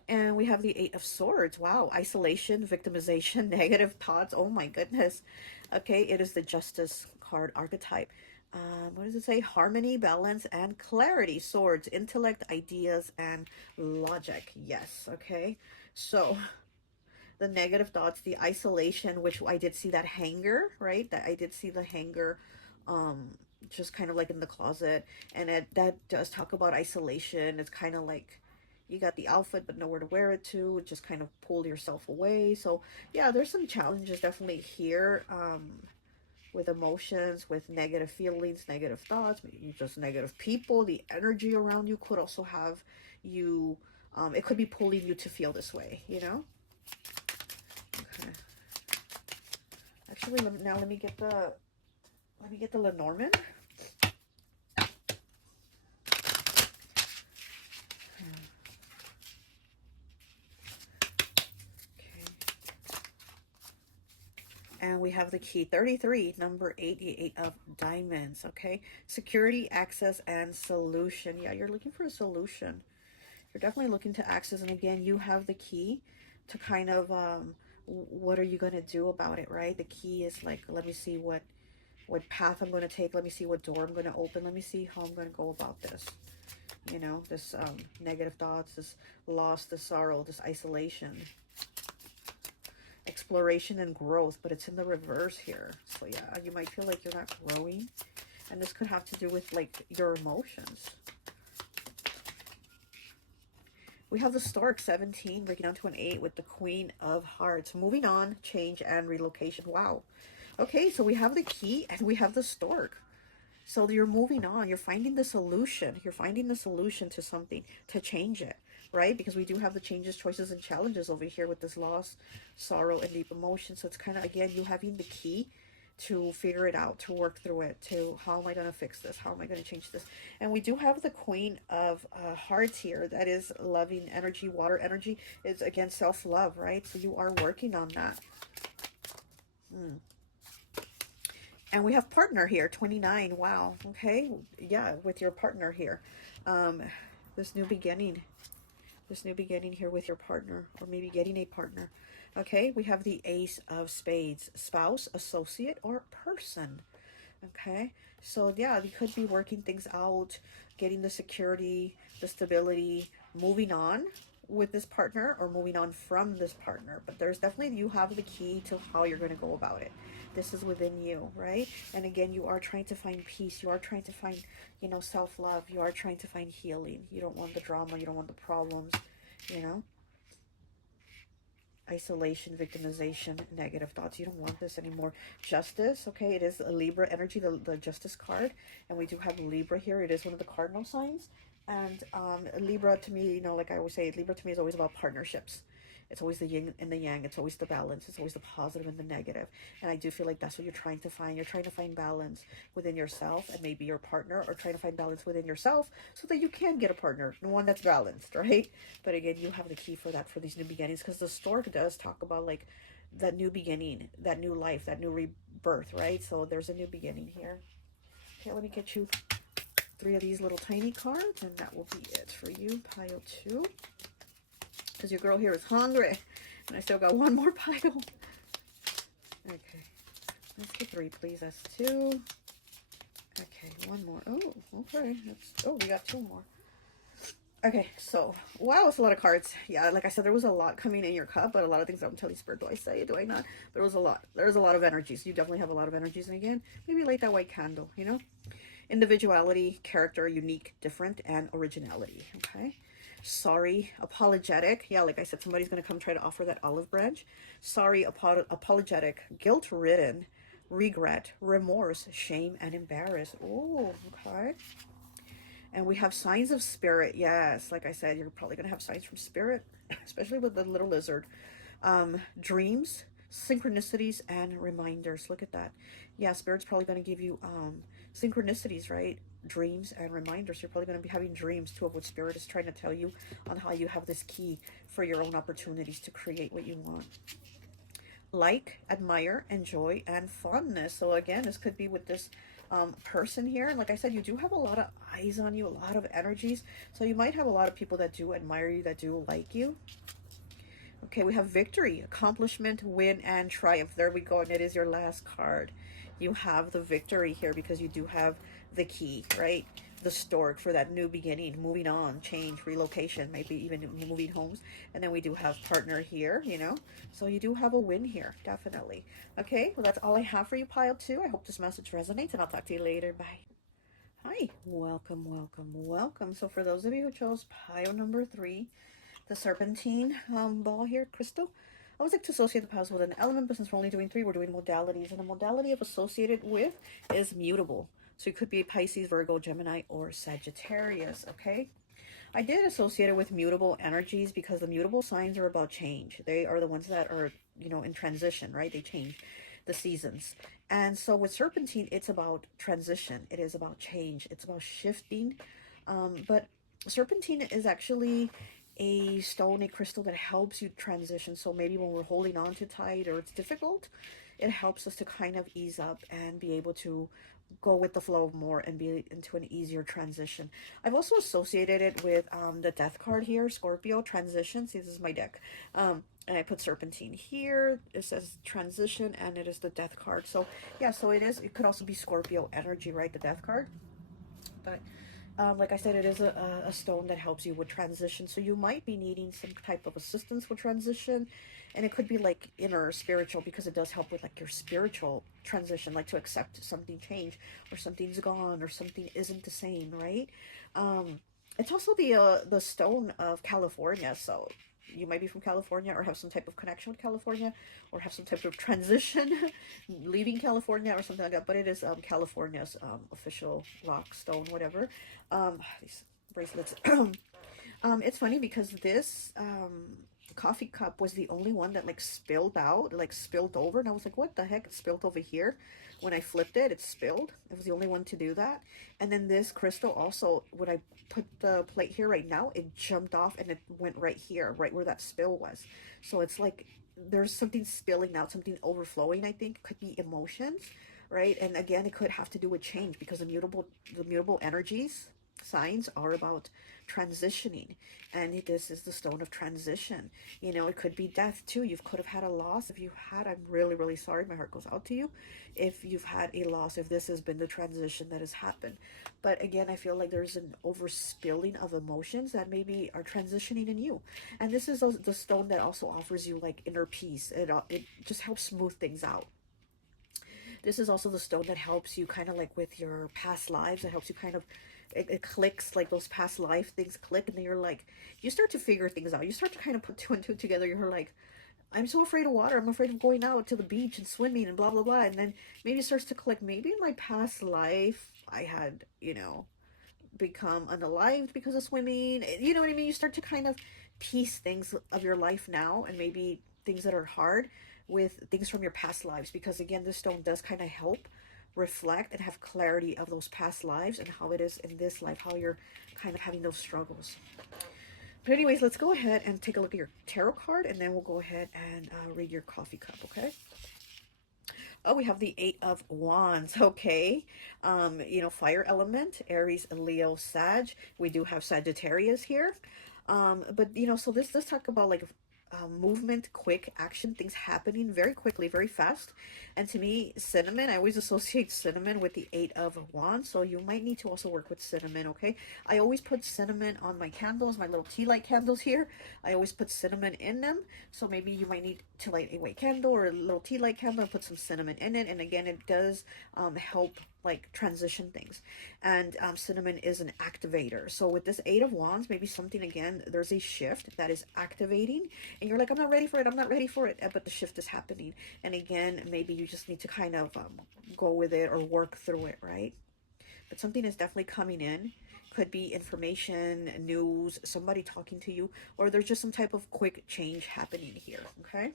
And we have the Eight of Swords. Wow. Isolation, victimization, negative thoughts. Oh my goodness. Okay, it is the Justice card archetype. What does it say? Harmony, balance, and clarity. Swords, intellect, ideas, and logic. Yes, okay. So the negative thoughts, the isolation, which I did see that hanger, right? That I did see the hanger just kind of like in the closet. And that does talk about isolation. It's kind of like you got the outfit but nowhere to wear it to, just kind of pull yourself away. So yeah, there's some challenges definitely here with emotions, with negative feelings, negative thoughts, maybe just negative people. The energy around you could also have you, it could be pulling you to feel this way, you know? Okay. Actually, let me get the Lenormand. And we have the key 33, number 88 of diamonds. Okay, security, access, and solution. Yeah, you're looking for a solution. You're definitely looking to access. And again, you have the key to kind of what are you going to do about it, right? The key is like, let me see what path I'm going to take. Let me see what door I'm going to open. Let me see how I'm going to go about this. You know, this negative thoughts, this loss, this sorrow, this isolation. Exploration and growth, but it's in the reverse here. So yeah, you might feel like you're not growing, and this could have to do with like your emotions. We have the Stork 17 breaking down to an 8 with the Queen of Hearts. Moving on, change, and relocation. Wow. Okay, so we have the key and we have the Stork. So you're moving on. You're finding the solution. You're finding the solution to something, to change it, right? Because we do have the changes, choices, and challenges over here with this loss, sorrow, and deep emotion. So it's kind of, again, you having the key to figure it out, to work through it, to how am I going to fix this? How am I going to change this? And we do have the Queen of Hearts here. That is loving energy, water energy. It's, again, self-love, right? So you are working on that. And we have partner here, 29. Wow. Okay. Yeah, with your partner here. This new beginning. This new beginning here with your partner, or maybe getting a partner. Okay, we have the Ace of Spades. Spouse, associate, or person. Okay, so yeah, you could be working things out, getting the security, the stability, moving on with this partner or moving on from this partner. But there's definitely, you have the key to how you're going to go about it. This is within you, right? And again, you are trying to find peace. You are trying to find, you know, self-love. You are trying to find healing. You don't want the drama. You don't want the problems, you know? Isolation, victimization, negative thoughts. You don't want this anymore. Justice, okay, it is a Libra energy, the Justice card. And we do have Libra here. It is one of the cardinal signs. And Libra to me, you know, like I always say, Libra to me is always about partnerships. It's always the yin and the yang. It's always the balance. It's always the positive and the negative. And I do feel like that's what you're trying to find. You're trying to find balance within yourself and maybe your partner, or trying to find balance within yourself so that you can get a partner, one that's balanced, right? But again, you have the key for that, for these new beginnings, because the stork does talk about like that new beginning, that new life, that new rebirth, right? So there's a new beginning here. Okay, let me get you 3 of these little tiny cards, and that will be it for you, pile 2. Because your girl here is hungry, and I still got 1 more pile. Okay, let's get 3, please. That's 2. Okay, 1 more. Oh, okay. Oh, we got 2 more. Okay, so, wow, it's a lot of cards. Yeah, like I said, there was a lot coming in your cup, but a lot of things I'm telling Spirit, do I say it, do I not? But it was a lot. There's a lot of energies. You definitely have a lot of energies. And again, maybe light that white candle, you know? Individuality, character, unique, different, and originality, okay? Sorry, apologetic. Yeah, like I said, somebody's going to come try to offer that olive branch. Sorry, apologetic, guilt-ridden, regret, remorse, shame, and embarrassed. Oh, okay. And we have signs of spirit. Yes, like I said, you're probably going to have signs from spirit, especially with the little lizard. Dreams, synchronicities, and reminders. Look at that. Yeah, spirit's probably going to give you synchronicities, right? Dreams and reminders. You're probably going to be having dreams too of what spirit is trying to tell you on how you have this key for your own opportunities to create what you want. Like, admire, enjoy, and fondness. So again, this could be with this person here. And like I said, you do have a lot of eyes on you, a lot of energies. So you might have a lot of people that do admire you, that do like you. Okay, we have victory, accomplishment, win, and triumph. There we go. And it is your last card. You have the victory here because you do have the key, right? The stork for that new beginning, moving on, change, relocation, maybe even moving homes. And then we do have partner here, you know. So you do have a win here, definitely. Okay, well, that's all I have for you, pile 2. I hope this message resonates, and I'll talk to you later. Bye. Hi, welcome, welcome, welcome. So for those of you who chose pile number 3, the serpentine ball here, crystal, I always like to associate the piles with an element, but since we're only doing 3, we're doing modalities. And the modality of associated with is mutable. So it could be Pisces, Virgo, Gemini, or Sagittarius, okay? I did associate it with mutable energies because the mutable signs are about change. They are the ones that are, you know, in transition, right? They change the seasons. And so with serpentine, it's about transition. It is about change. It's about shifting. But serpentine is actually a stone, a crystal that helps you transition. So maybe when we're holding on too tight or it's difficult, it helps us to kind of ease up and be able to go with the flow more and be into an easier transition. I've also associated it with the death card here, Scorpio, transition. See, this is my deck. And I put serpentine here. It says transition, and it is the death card. So yeah, so it is. It could also be Scorpio energy, right? The death card. But like I said, it is a stone that helps you with transition. So you might be needing some type of assistance with transition. And it could be like inner spiritual, because it does help with like your spiritual transition, like to accept something change, or something's gone, or something isn't the same, right? It's also the stone of California. So you might be from California, or have some type of connection with California, or have some type of transition leaving California or something like that. But it is California's official rock, stone, whatever. These bracelets. It's funny because this coffee cup was the only one that like spilled out, like spilled over, and I was like, what the heck? It spilled over here. When I flipped it, it spilled. It was the only one to do that. And then this crystal also, when I put the plate here right now, it jumped off and it went right here, right where that spill was. So it's like there's something spilling out, something overflowing. I think it could be emotions, right? And again, it could have to do with change, because the mutable energies signs are about transitioning, and this is the stone of transition. You know, it could be death too. You could have had a loss. If you had, I'm really, really sorry. My heart goes out to you if you've had a loss, if this has been the transition that has happened. But again, I feel like there's an overspilling of emotions that maybe are transitioning in you. And this is the stone that also offers you like inner peace. It just helps smooth things out. This is also the stone that helps you kind of like with your past lives. It helps you kind of, it clicks, like those past life things click, and then you're like, you start to figure things out. You start to kind of put 2 and 2 together. You're like, I'm so afraid of water. I'm afraid of going out to the beach and swimming and blah, blah, blah. And then maybe it starts to click. Maybe in my past life, I had, you know, become unalived because of swimming. You know what I mean? You start to kind of piece things of your life now, and maybe things that are hard with things from your past lives, because again, this stone does kind of help reflect and have clarity of those past lives and how it is in this life, how you're kind of having those struggles. But anyways, let's go ahead and take a look at your tarot card, and then we'll go ahead and read your coffee cup, okay? Oh, we have the Eight of Wands, okay? You know, fire element, Aries, Leo, Sag. We do have Sagittarius here. But, you know, so let's talk about like movement, quick action, things happening very quickly, very fast. And to me, cinnamon, I always associate cinnamon with the Eight of Wands. So you might need to also work with cinnamon, okay? I always put cinnamon on my candles, my little tea light candles here. I always put cinnamon in them. So maybe you might need to light a white candle or a little tea light candle and put some cinnamon in it. And again, it does help like transition things. And cinnamon is an activator. So with this Eight of Wands, maybe something, again, there's a shift that is activating, and you're like, I'm not ready for it, I'm not ready for it, but the shift is happening. And again, maybe you just need to kind of go with it or work through it, right? But something is definitely coming in. Could be information, news, somebody talking to you, or there's just some type of quick change happening here, okay?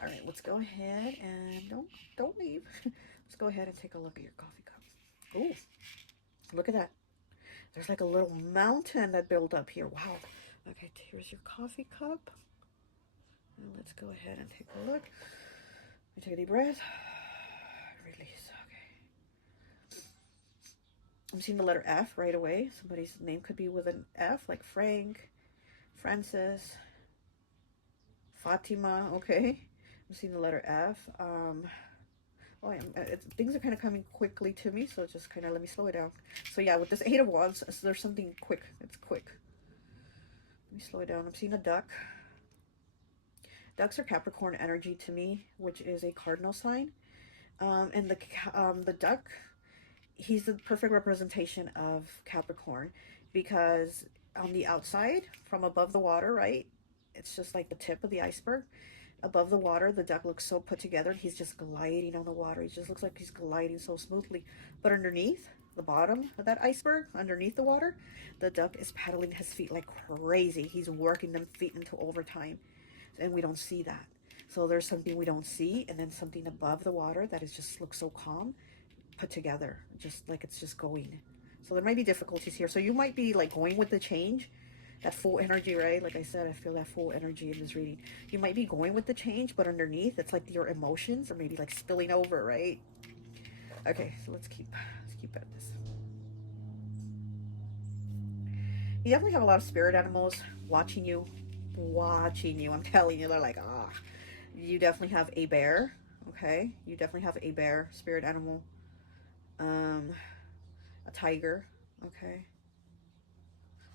All right, let's go ahead and don't leave. Let's go ahead and take a look at your coffee cup. Oh, look at that. There's like a little mountain that built up here. Wow. Okay, here's your coffee cup. And let's go ahead and take a look. Take a deep breath. Release. Okay. I'm seeing the letter F right away. Somebody's name could be with an F, like Frank, Francis, Fatima. Okay. I'm seeing the letter F. Things are kind of coming quickly to me, so just kind of let me slow it down. So yeah, with this Eight of Wands, there's something quick. It's quick. Let me slow it down. I'm seeing a duck. Ducks are Capricorn energy to me, which is a cardinal sign. And the duck, he's the perfect representation of Capricorn, because on the outside, from above the water, right? It's just like the tip of the iceberg. Above the water, the duck looks so put together. He's just gliding on the water. He just looks like he's gliding so smoothly. But underneath, the bottom of that iceberg, underneath the water, the duck is paddling his feet like crazy. He's working them feet into overtime. And we don't see that. So there's something we don't see, and then something above the water that is just looks so calm, put together, just like it's just going. So there might be difficulties here. So you might be like going with the change, that full energy, right? Like I said, I feel that full energy in this reading. You might be going with the change, but underneath, it's like your emotions are maybe like spilling over, right? Okay, so let's keep at this. You definitely have a lot of spirit animals watching you. I'm telling you, they're like, ah. You definitely have a bear, okay? You definitely have a bear, spirit animal. A tiger, okay?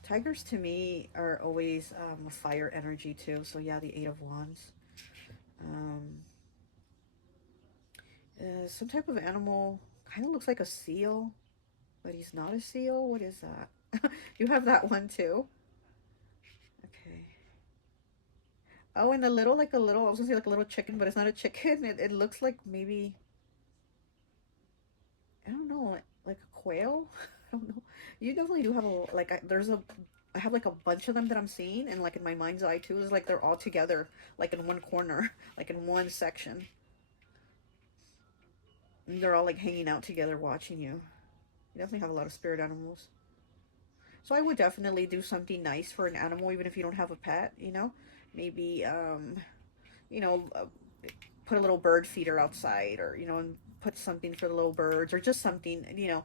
Tigers to me are always a fire energy too. So yeah, the Eight of Wands. Some type of animal, kind of looks like a seal, but he's not a seal. What is that? You have that one too. Okay. Oh, and I was gonna say like a little chicken, but it's not a chicken. It looks like maybe, I don't know, like a quail. I don't know. You definitely do have I have like a bunch of them that I'm seeing, and like in my mind's eye too, is like they're all together, like in one corner, like in one section. And they're all like hanging out together watching you. You definitely have a lot of spirit animals. So I would definitely do something nice for an animal, even if you don't have a pet, you know? Maybe, you know, put a little bird feeder outside, or, you know, and put something for the little birds, or just something, you know.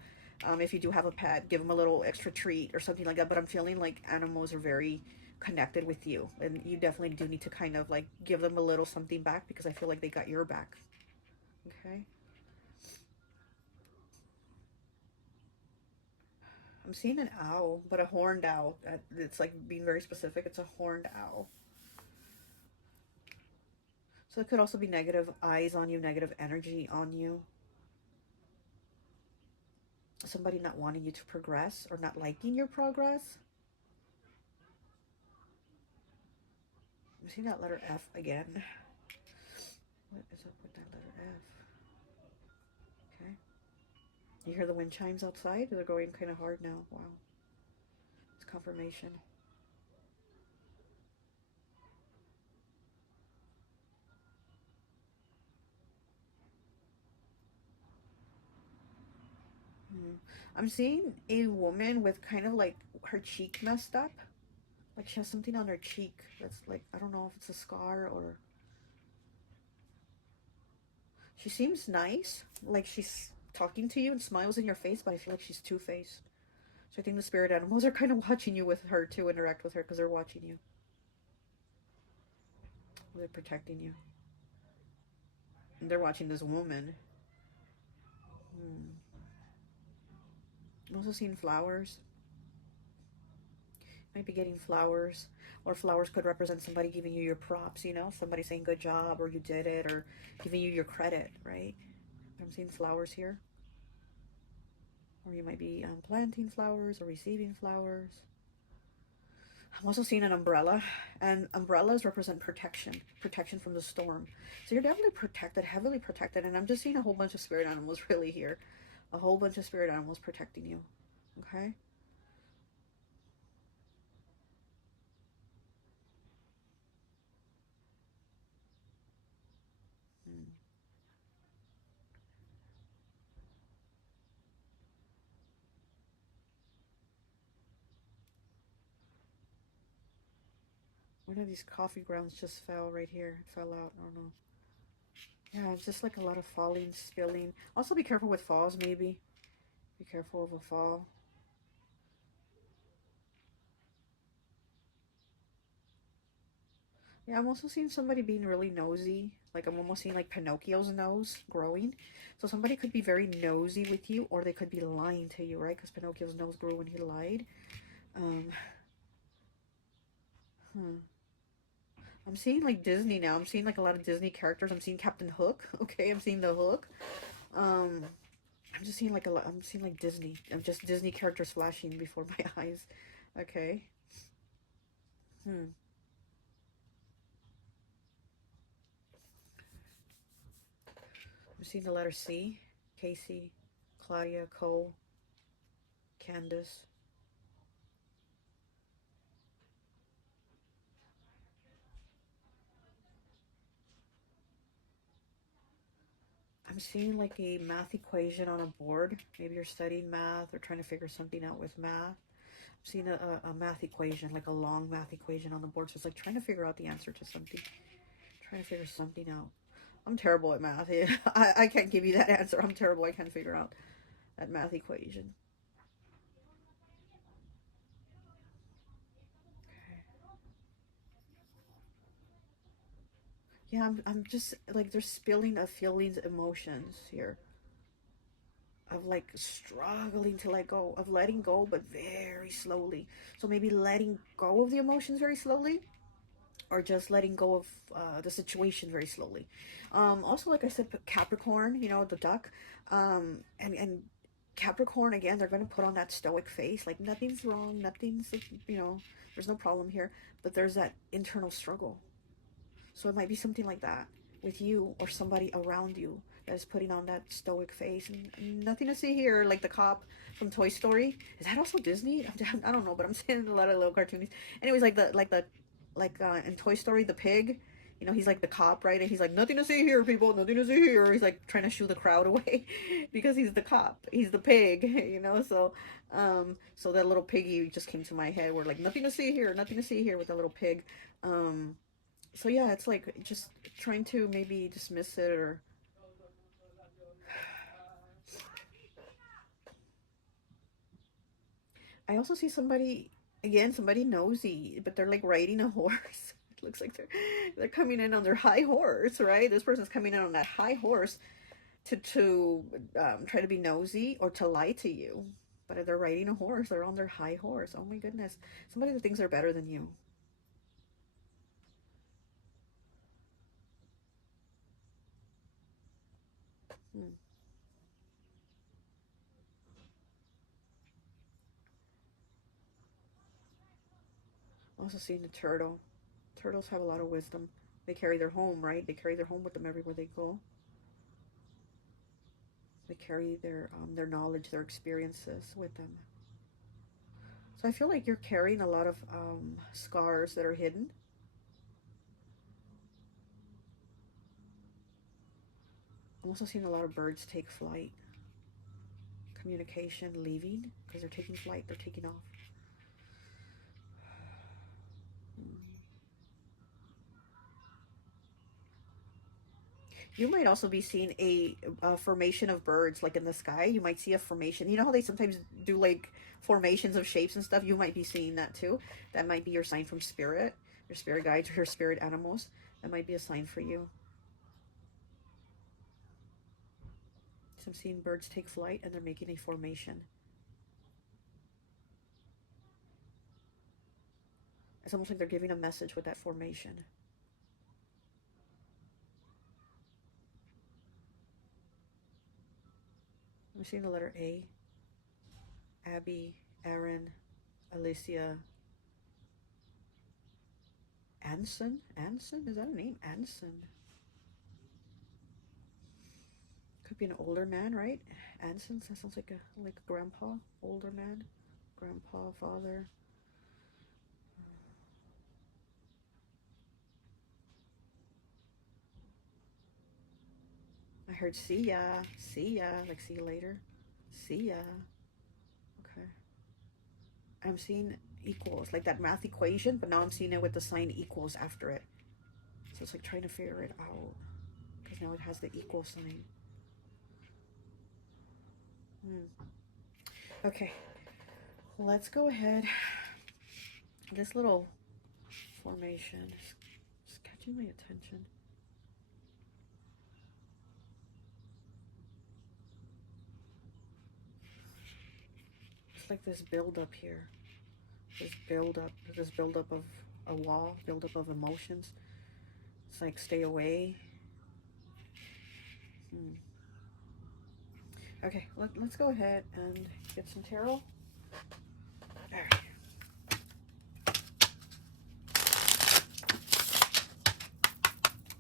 If you do have a pet, give them a little extra treat or something like that. But I'm feeling like animals are very connected with you, and you definitely do need to kind of like give them a little something back, because I feel like they got your back. Okay. I'm seeing an owl, but a horned owl. It's like being very specific. It's a horned owl. So it could also be negative eyes on you, negative energy on you. Somebody not wanting you to progress or not liking your progress. I'm seeing that letter F again. What is up with that letter F? Okay. You hear the wind chimes outside? They're going kind of hard now. Wow. It's confirmation. I'm seeing a woman with kind of like her cheek messed up. Like she has something on her cheek that's like, I don't know if it's a scar or... She seems nice. Like she's talking to you and smiles in your face, but I feel like she's two-faced. So I think the spirit animals are kind of watching you with her to interact with her because they're watching you. They're protecting you. And they're watching this woman. I'm also seeing flowers. Might be getting flowers, or flowers could represent somebody giving you your props, you know, somebody saying good job or you did it or giving you your credit, right? I'm seeing flowers here. Or you might be planting flowers or receiving flowers. I'm also seeing an umbrella, and umbrellas represent protection, protection from the storm. So you're definitely protected, heavily protected, and I'm just seeing a whole bunch of spirit animals really here. A whole bunch of spirit animals protecting you, okay? Hmm. One of these coffee grounds just fell right here. It fell out. I don't know. Yeah, it's just like a lot of falling, spilling. Also be careful with falls, maybe. Be careful of a fall. Yeah, I'm also seeing somebody being really nosy. Like I'm almost seeing like Pinocchio's nose growing. So somebody could be very nosy with you, or they could be lying to you, right? Because Pinocchio's nose grew when he lied. Um, hmm. I'm seeing like Disney now. I'm seeing like a lot of Disney characters. I'm seeing Captain Hook. Okay, I'm seeing the Hook. Um, I'm just seeing like a lot. I'm seeing like Disney. I'm just Disney characters flashing before my eyes. Okay. Hmm. I'm seeing the letter C. Casey, Claudia, Cole, Candace. I'm seeing like a math equation on a board. Maybe you're studying math or trying to figure something out with math. I'm seeing a math equation, like a long math equation on the board. So it's like trying to figure out the answer to something. Trying to figure something out. I'm terrible at math. I can't give you that answer. I'm terrible. I can't figure out that math equation. Yeah, I'm just like there's spilling of feelings, emotions here. Of like struggling to let go, of letting go, but very slowly. So maybe letting go of the emotions very slowly, or just letting go of the situation very slowly. Also, like I said, Capricorn, you know, the duck, and Capricorn again, they're going to put on that stoic face, like nothing's wrong, nothing's, you know, there's no problem here, but there's that internal struggle. So it might be something like that with you or somebody around you that is putting on that stoic face and nothing to see here, like the cop from Toy Story. Is that also Disney? I don't know, but I'm seeing a lot of little cartoons. Anyways, in Toy Story, the pig. You know, he's like the cop, right? And he's like, nothing to see here, people, nothing to see here. He's like trying to shoo the crowd away because he's the cop. He's the pig, you know? So that little piggy just came to my head. We're like, nothing to see here, nothing to see here with the little pig. Um, so yeah, it's like just trying to maybe dismiss it or I also see somebody again, somebody nosy, but they're like riding a horse. It looks like they're coming in on their high horse, right? This person's coming in on that high horse to try to be nosy or to lie to you. But they're riding a horse. They're on their high horse. Oh my goodness! Somebody that thinks they're better than you. Hmm. Also seeing the turtle. Turtles have a lot of wisdom. They carry their home, right? They carry their home with them everywhere they go. They carry their knowledge, their experiences with them. So I feel like you're carrying a lot of scars that are hidden. I'm also seeing a lot of birds take flight. communication, leaving, because they're taking flight, they're taking off. You might also be seeing a formation of birds, like in the sky. You might see a formation. You know how they sometimes do like formations of shapes and stuff? You might be seeing that too. That might be your sign from spirit, your spirit guides, or your spirit animals. That might be a sign for you. So I'm seeing birds take flight and they're making a formation. It's almost like they're giving a message with that formation. I'm seeing the letter A. Abby, Aaron, Alicia, Anson? Anson? Is that a name? Anson. Could be an older man, right? Anson, that sounds like a grandpa, older man, grandpa, father. I heard see ya, like see you later, see ya. Okay. I'm seeing equals, like that math equation, but now I'm seeing it with the sign equals after it. So it's like trying to figure it out, because now it has the equal sign. Okay, let's go ahead. This little formation is catching my attention. It's like this build up here. This build up of a wall, build up of emotions. It's like stay away. Okay, let's go ahead and get some tarot. All right.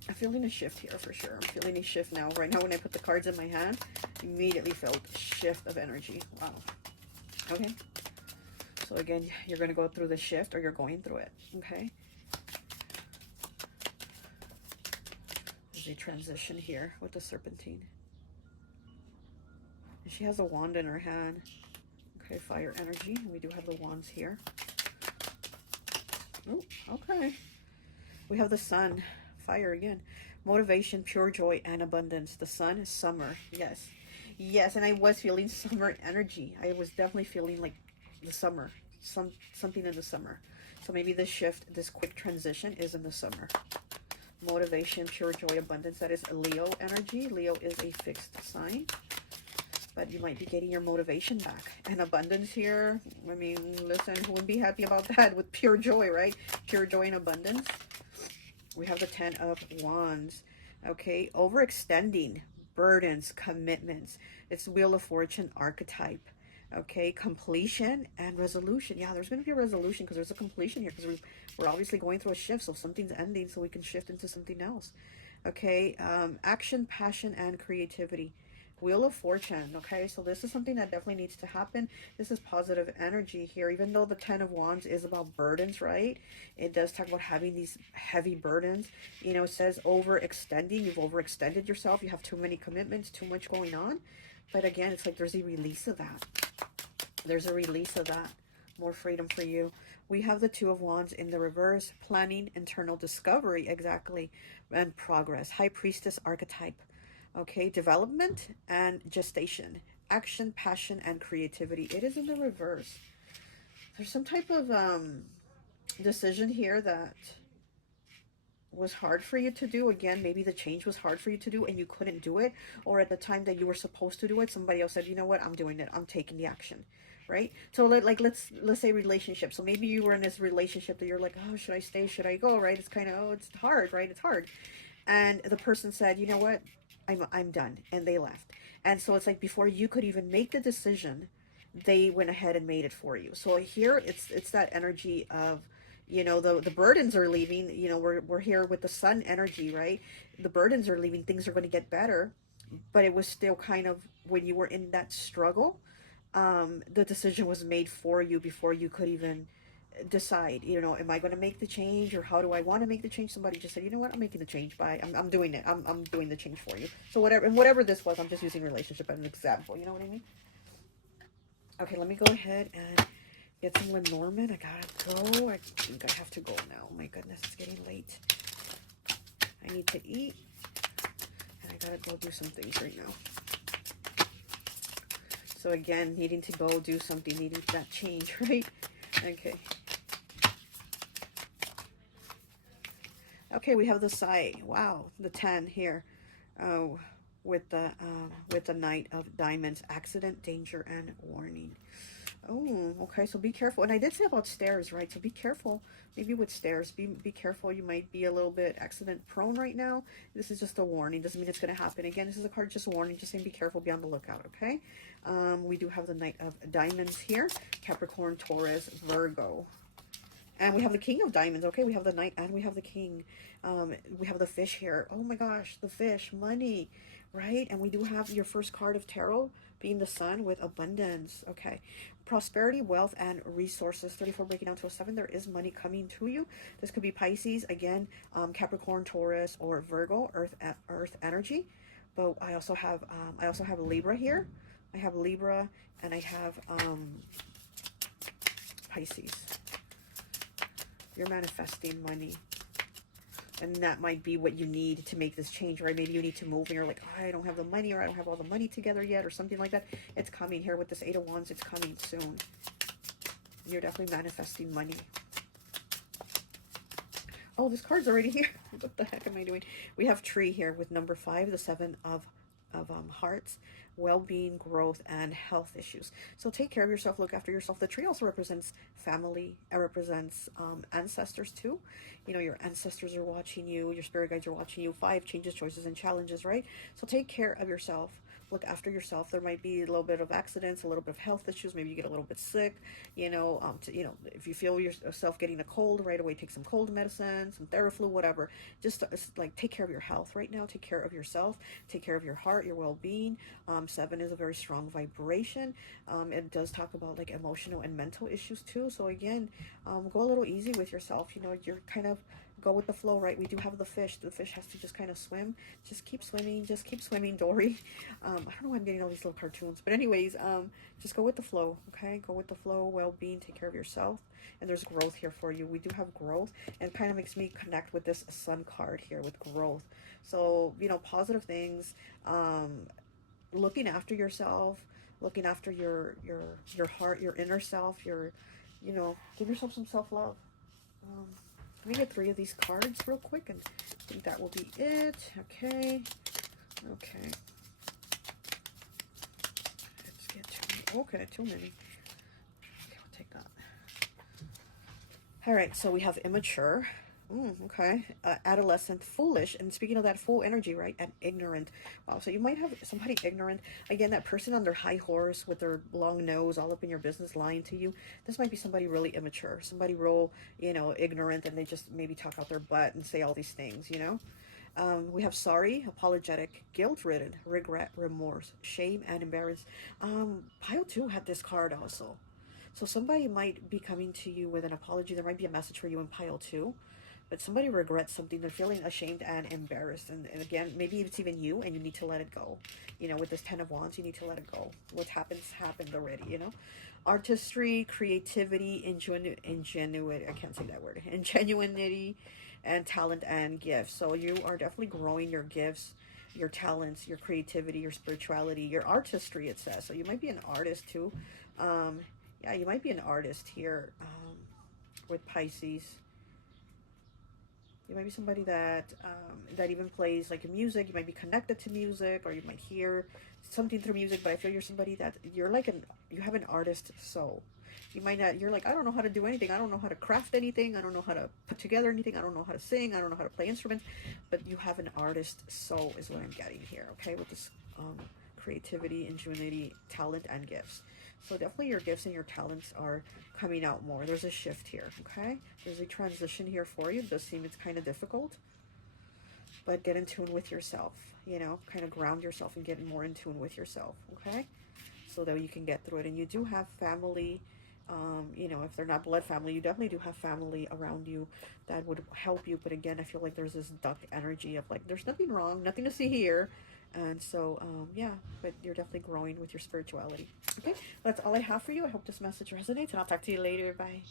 I'm feeling a shift here for sure. I'm feeling a shift now. Right now when I put the cards in my hand, immediately felt a shift of energy. Wow. Okay. So again, you're going to go through the shift, or you're going through it. Okay. There's a transition here with the serpentine. And she has a wand in her hand. Okay, fire energy. And we do have the wands here. Oh, okay. We have the sun. Fire again. Motivation, pure joy, and abundance. The sun is summer. Yes. Yes, and I was feeling summer energy. I was definitely feeling like the summer. Something in the summer. So maybe this shift, this quick transition is in the summer. Motivation, pure joy, abundance. That is Leo energy. Leo is a fixed sign. But you might be getting your motivation back. And abundance here, I mean, listen, who would be happy about that with pure joy, right? Pure joy and abundance. We have the 10 of Wands. Okay, overextending, burdens, commitments. It's Wheel of Fortune archetype. Okay, completion and resolution. Yeah, there's going to be a resolution because there's a completion here, because we're obviously going through a shift. So something's ending so we can shift into something else. Okay, action, passion, and creativity. Wheel of Fortune. Okay, so this is something that definitely needs to happen. This is positive energy here, even though the 10 of Wands is about burdens, right? It does talk about having these heavy burdens. You know, it says overextending. You've overextended yourself. You have too many commitments, too much going on. But again, it's like there's a release of that. There's a release of that. More freedom for you. We have the 2 of Wands in the reverse. Planning, internal discovery, exactly, and progress. High Priestess archetype. Okay, development and gestation. Action, passion, and creativity. It is in the reverse. There's some type of decision here that was hard for you to do. Again, maybe the change was hard for you to do and you couldn't do it. Or at the time that you were supposed to do it, somebody else said, you know what, I'm doing it. I'm taking the action. Right? So let's say relationship. So maybe you were in this relationship that you're like, oh, should I stay? Should I go? Right? It's kind of, oh, it's hard, right? It's hard. And the person said, you know what? I'm done. And they left. And so it's like before you could even make the decision, they went ahead and made it for you. So here it's that energy of, you know, the burdens are leaving. You know, we're here with the sun energy, right? The burdens are leaving. Things are going to get better. But it was still kind of when you were in that struggle, the decision was made for you before you could even decide, you know, am I going to make the change, or how do I want to make the change? Somebody just said, you know what, I'm making the change. I'm doing it. I'm doing the change for you. So whatever this was, I'm just using relationship as an example. You know what I mean? Okay, let me go ahead and get some Lenormand. I gotta go. I think I have to go now. Oh my goodness, it's getting late. I need to eat, and I gotta go do some things right now. So again, needing to go do something, needing that change, right? Okay. Okay, we have the side. Wow, the 10 here. Oh, with the Knight of Diamonds, accident, danger, and warning. Oh, okay, so be careful. And I did say about stairs, right? So be careful. Maybe with stairs, be careful. You might be a little bit accident prone right now. This is just a warning. Doesn't mean it's going to happen again. This is a card just a warning. Just saying be careful, be on the lookout, okay? We do have the Knight of Diamonds here. Capricorn, Taurus, Virgo. And we have the King of Diamonds, okay? We have the Knight and we have the King. We have the fish here. Oh my gosh, the fish, money, right? And we do have your first card of tarot being the Sun with abundance, okay? Prosperity, wealth, and resources. 34 breaking down to a 7. There is money coming to you. This could be Pisces, again, Capricorn, Taurus, or Virgo, Earth energy. But I also have Libra here. I have Libra, and I have Pisces. You're manifesting money. And that might be what you need to make this change, right? Maybe you need to move and you're like, oh, I don't have the money, or I don't have all the money together yet, or something like that. It's coming here with this 8 of Wands. It's coming soon. You're definitely manifesting money. Oh, this card's already here. What the heck am I doing? We have Tree here with number 5, the 7 of hearts, well-being, growth, and health issues. So take care of yourself, look after yourself. The tree also represents family. It represents ancestors too. You know, your ancestors are watching you, your spirit guides are watching you. 5, changes, choices, and challenges, right? So take care of yourself. Look after yourself. There might be a little bit of accidents, a little bit of health issues. Maybe you get a little bit sick. You know, if you feel yourself getting a cold right away, take some cold medicine, some Theraflu, whatever. Just like take care of your health right now. Take care of yourself. Take care of your heart, your well-being. 7 is a very strong vibration. It does talk about like emotional and mental issues too. So again, go a little easy with yourself. You know, you're kind of go with the flow, right? We do have the fish. The fish has to just kind of swim. Just keep swimming, Dory. I don't know why I'm getting all these little cartoons, but anyways, just go with the flow, okay? Go with the flow, well-being, take care of yourself, and there's growth here for you. We do have growth, and it kind of makes me connect with this Sun card here with growth. So, you know, positive things, looking after yourself, looking after your heart, your inner self, you know, give yourself some self-love. Let me get 3 of these cards real quick, and I think that will be it. Okay. Okay. Let's get too many. Okay, too many. Okay, I'll take that. All right, so we have immature. Okay. Adolescent, foolish, and speaking of that, full energy, right? And ignorant. Wow, so you might have somebody ignorant. Again, that person on their high horse with their long nose all up in your business lying to you. This might be somebody really immature. Somebody real, you know, ignorant, and they just maybe talk out their butt and say all these things, you know? We have sorry, apologetic, guilt-ridden, regret, remorse, shame, and embarrassed. Pile 2 had this card also. So somebody might be coming to you with an apology. There might be a message for you in pile 2. But somebody regrets something. They're feeling ashamed and embarrassed. And again, maybe it's even you, and you need to let it go. You know, with this 10 of Wands, you need to let it go. What happened already, you know. Artistry, creativity, ingenuity. I can't say that word. Ingenuity, and talent and gifts. So you are definitely growing your gifts, your talents, your creativity, your spirituality, your artistry, it says. So you might be an artist too. Yeah, you might be an artist here with Pisces. You might be somebody that that even plays like music. You might be connected to music, or you might hear something through music. But I feel you're somebody that you're like you have an artist soul. You might not. You're like, I don't know how to do anything. I don't know how to craft anything. I don't know how to put together anything. I don't know how to sing. I don't know how to play instruments. But you have an artist soul, is what I'm getting here. Okay, with this creativity, ingenuity, talent, and gifts. So definitely your gifts and your talents are coming out more. There's a shift here, okay? There's a transition here for you. It does seem it's kind of difficult, but get in tune with yourself, you know, kind of ground yourself and get more in tune with yourself, okay? So that you can get through it. And you do have family, you know, if they're not blood family, you definitely do have family around you that would help you. But again, I feel like there's this duck energy of like, there's nothing wrong, nothing to see here. And so, yeah, but you're definitely growing with your spirituality. Okay, that's all I have for you. I hope this message resonates, and I'll talk to you later. Bye.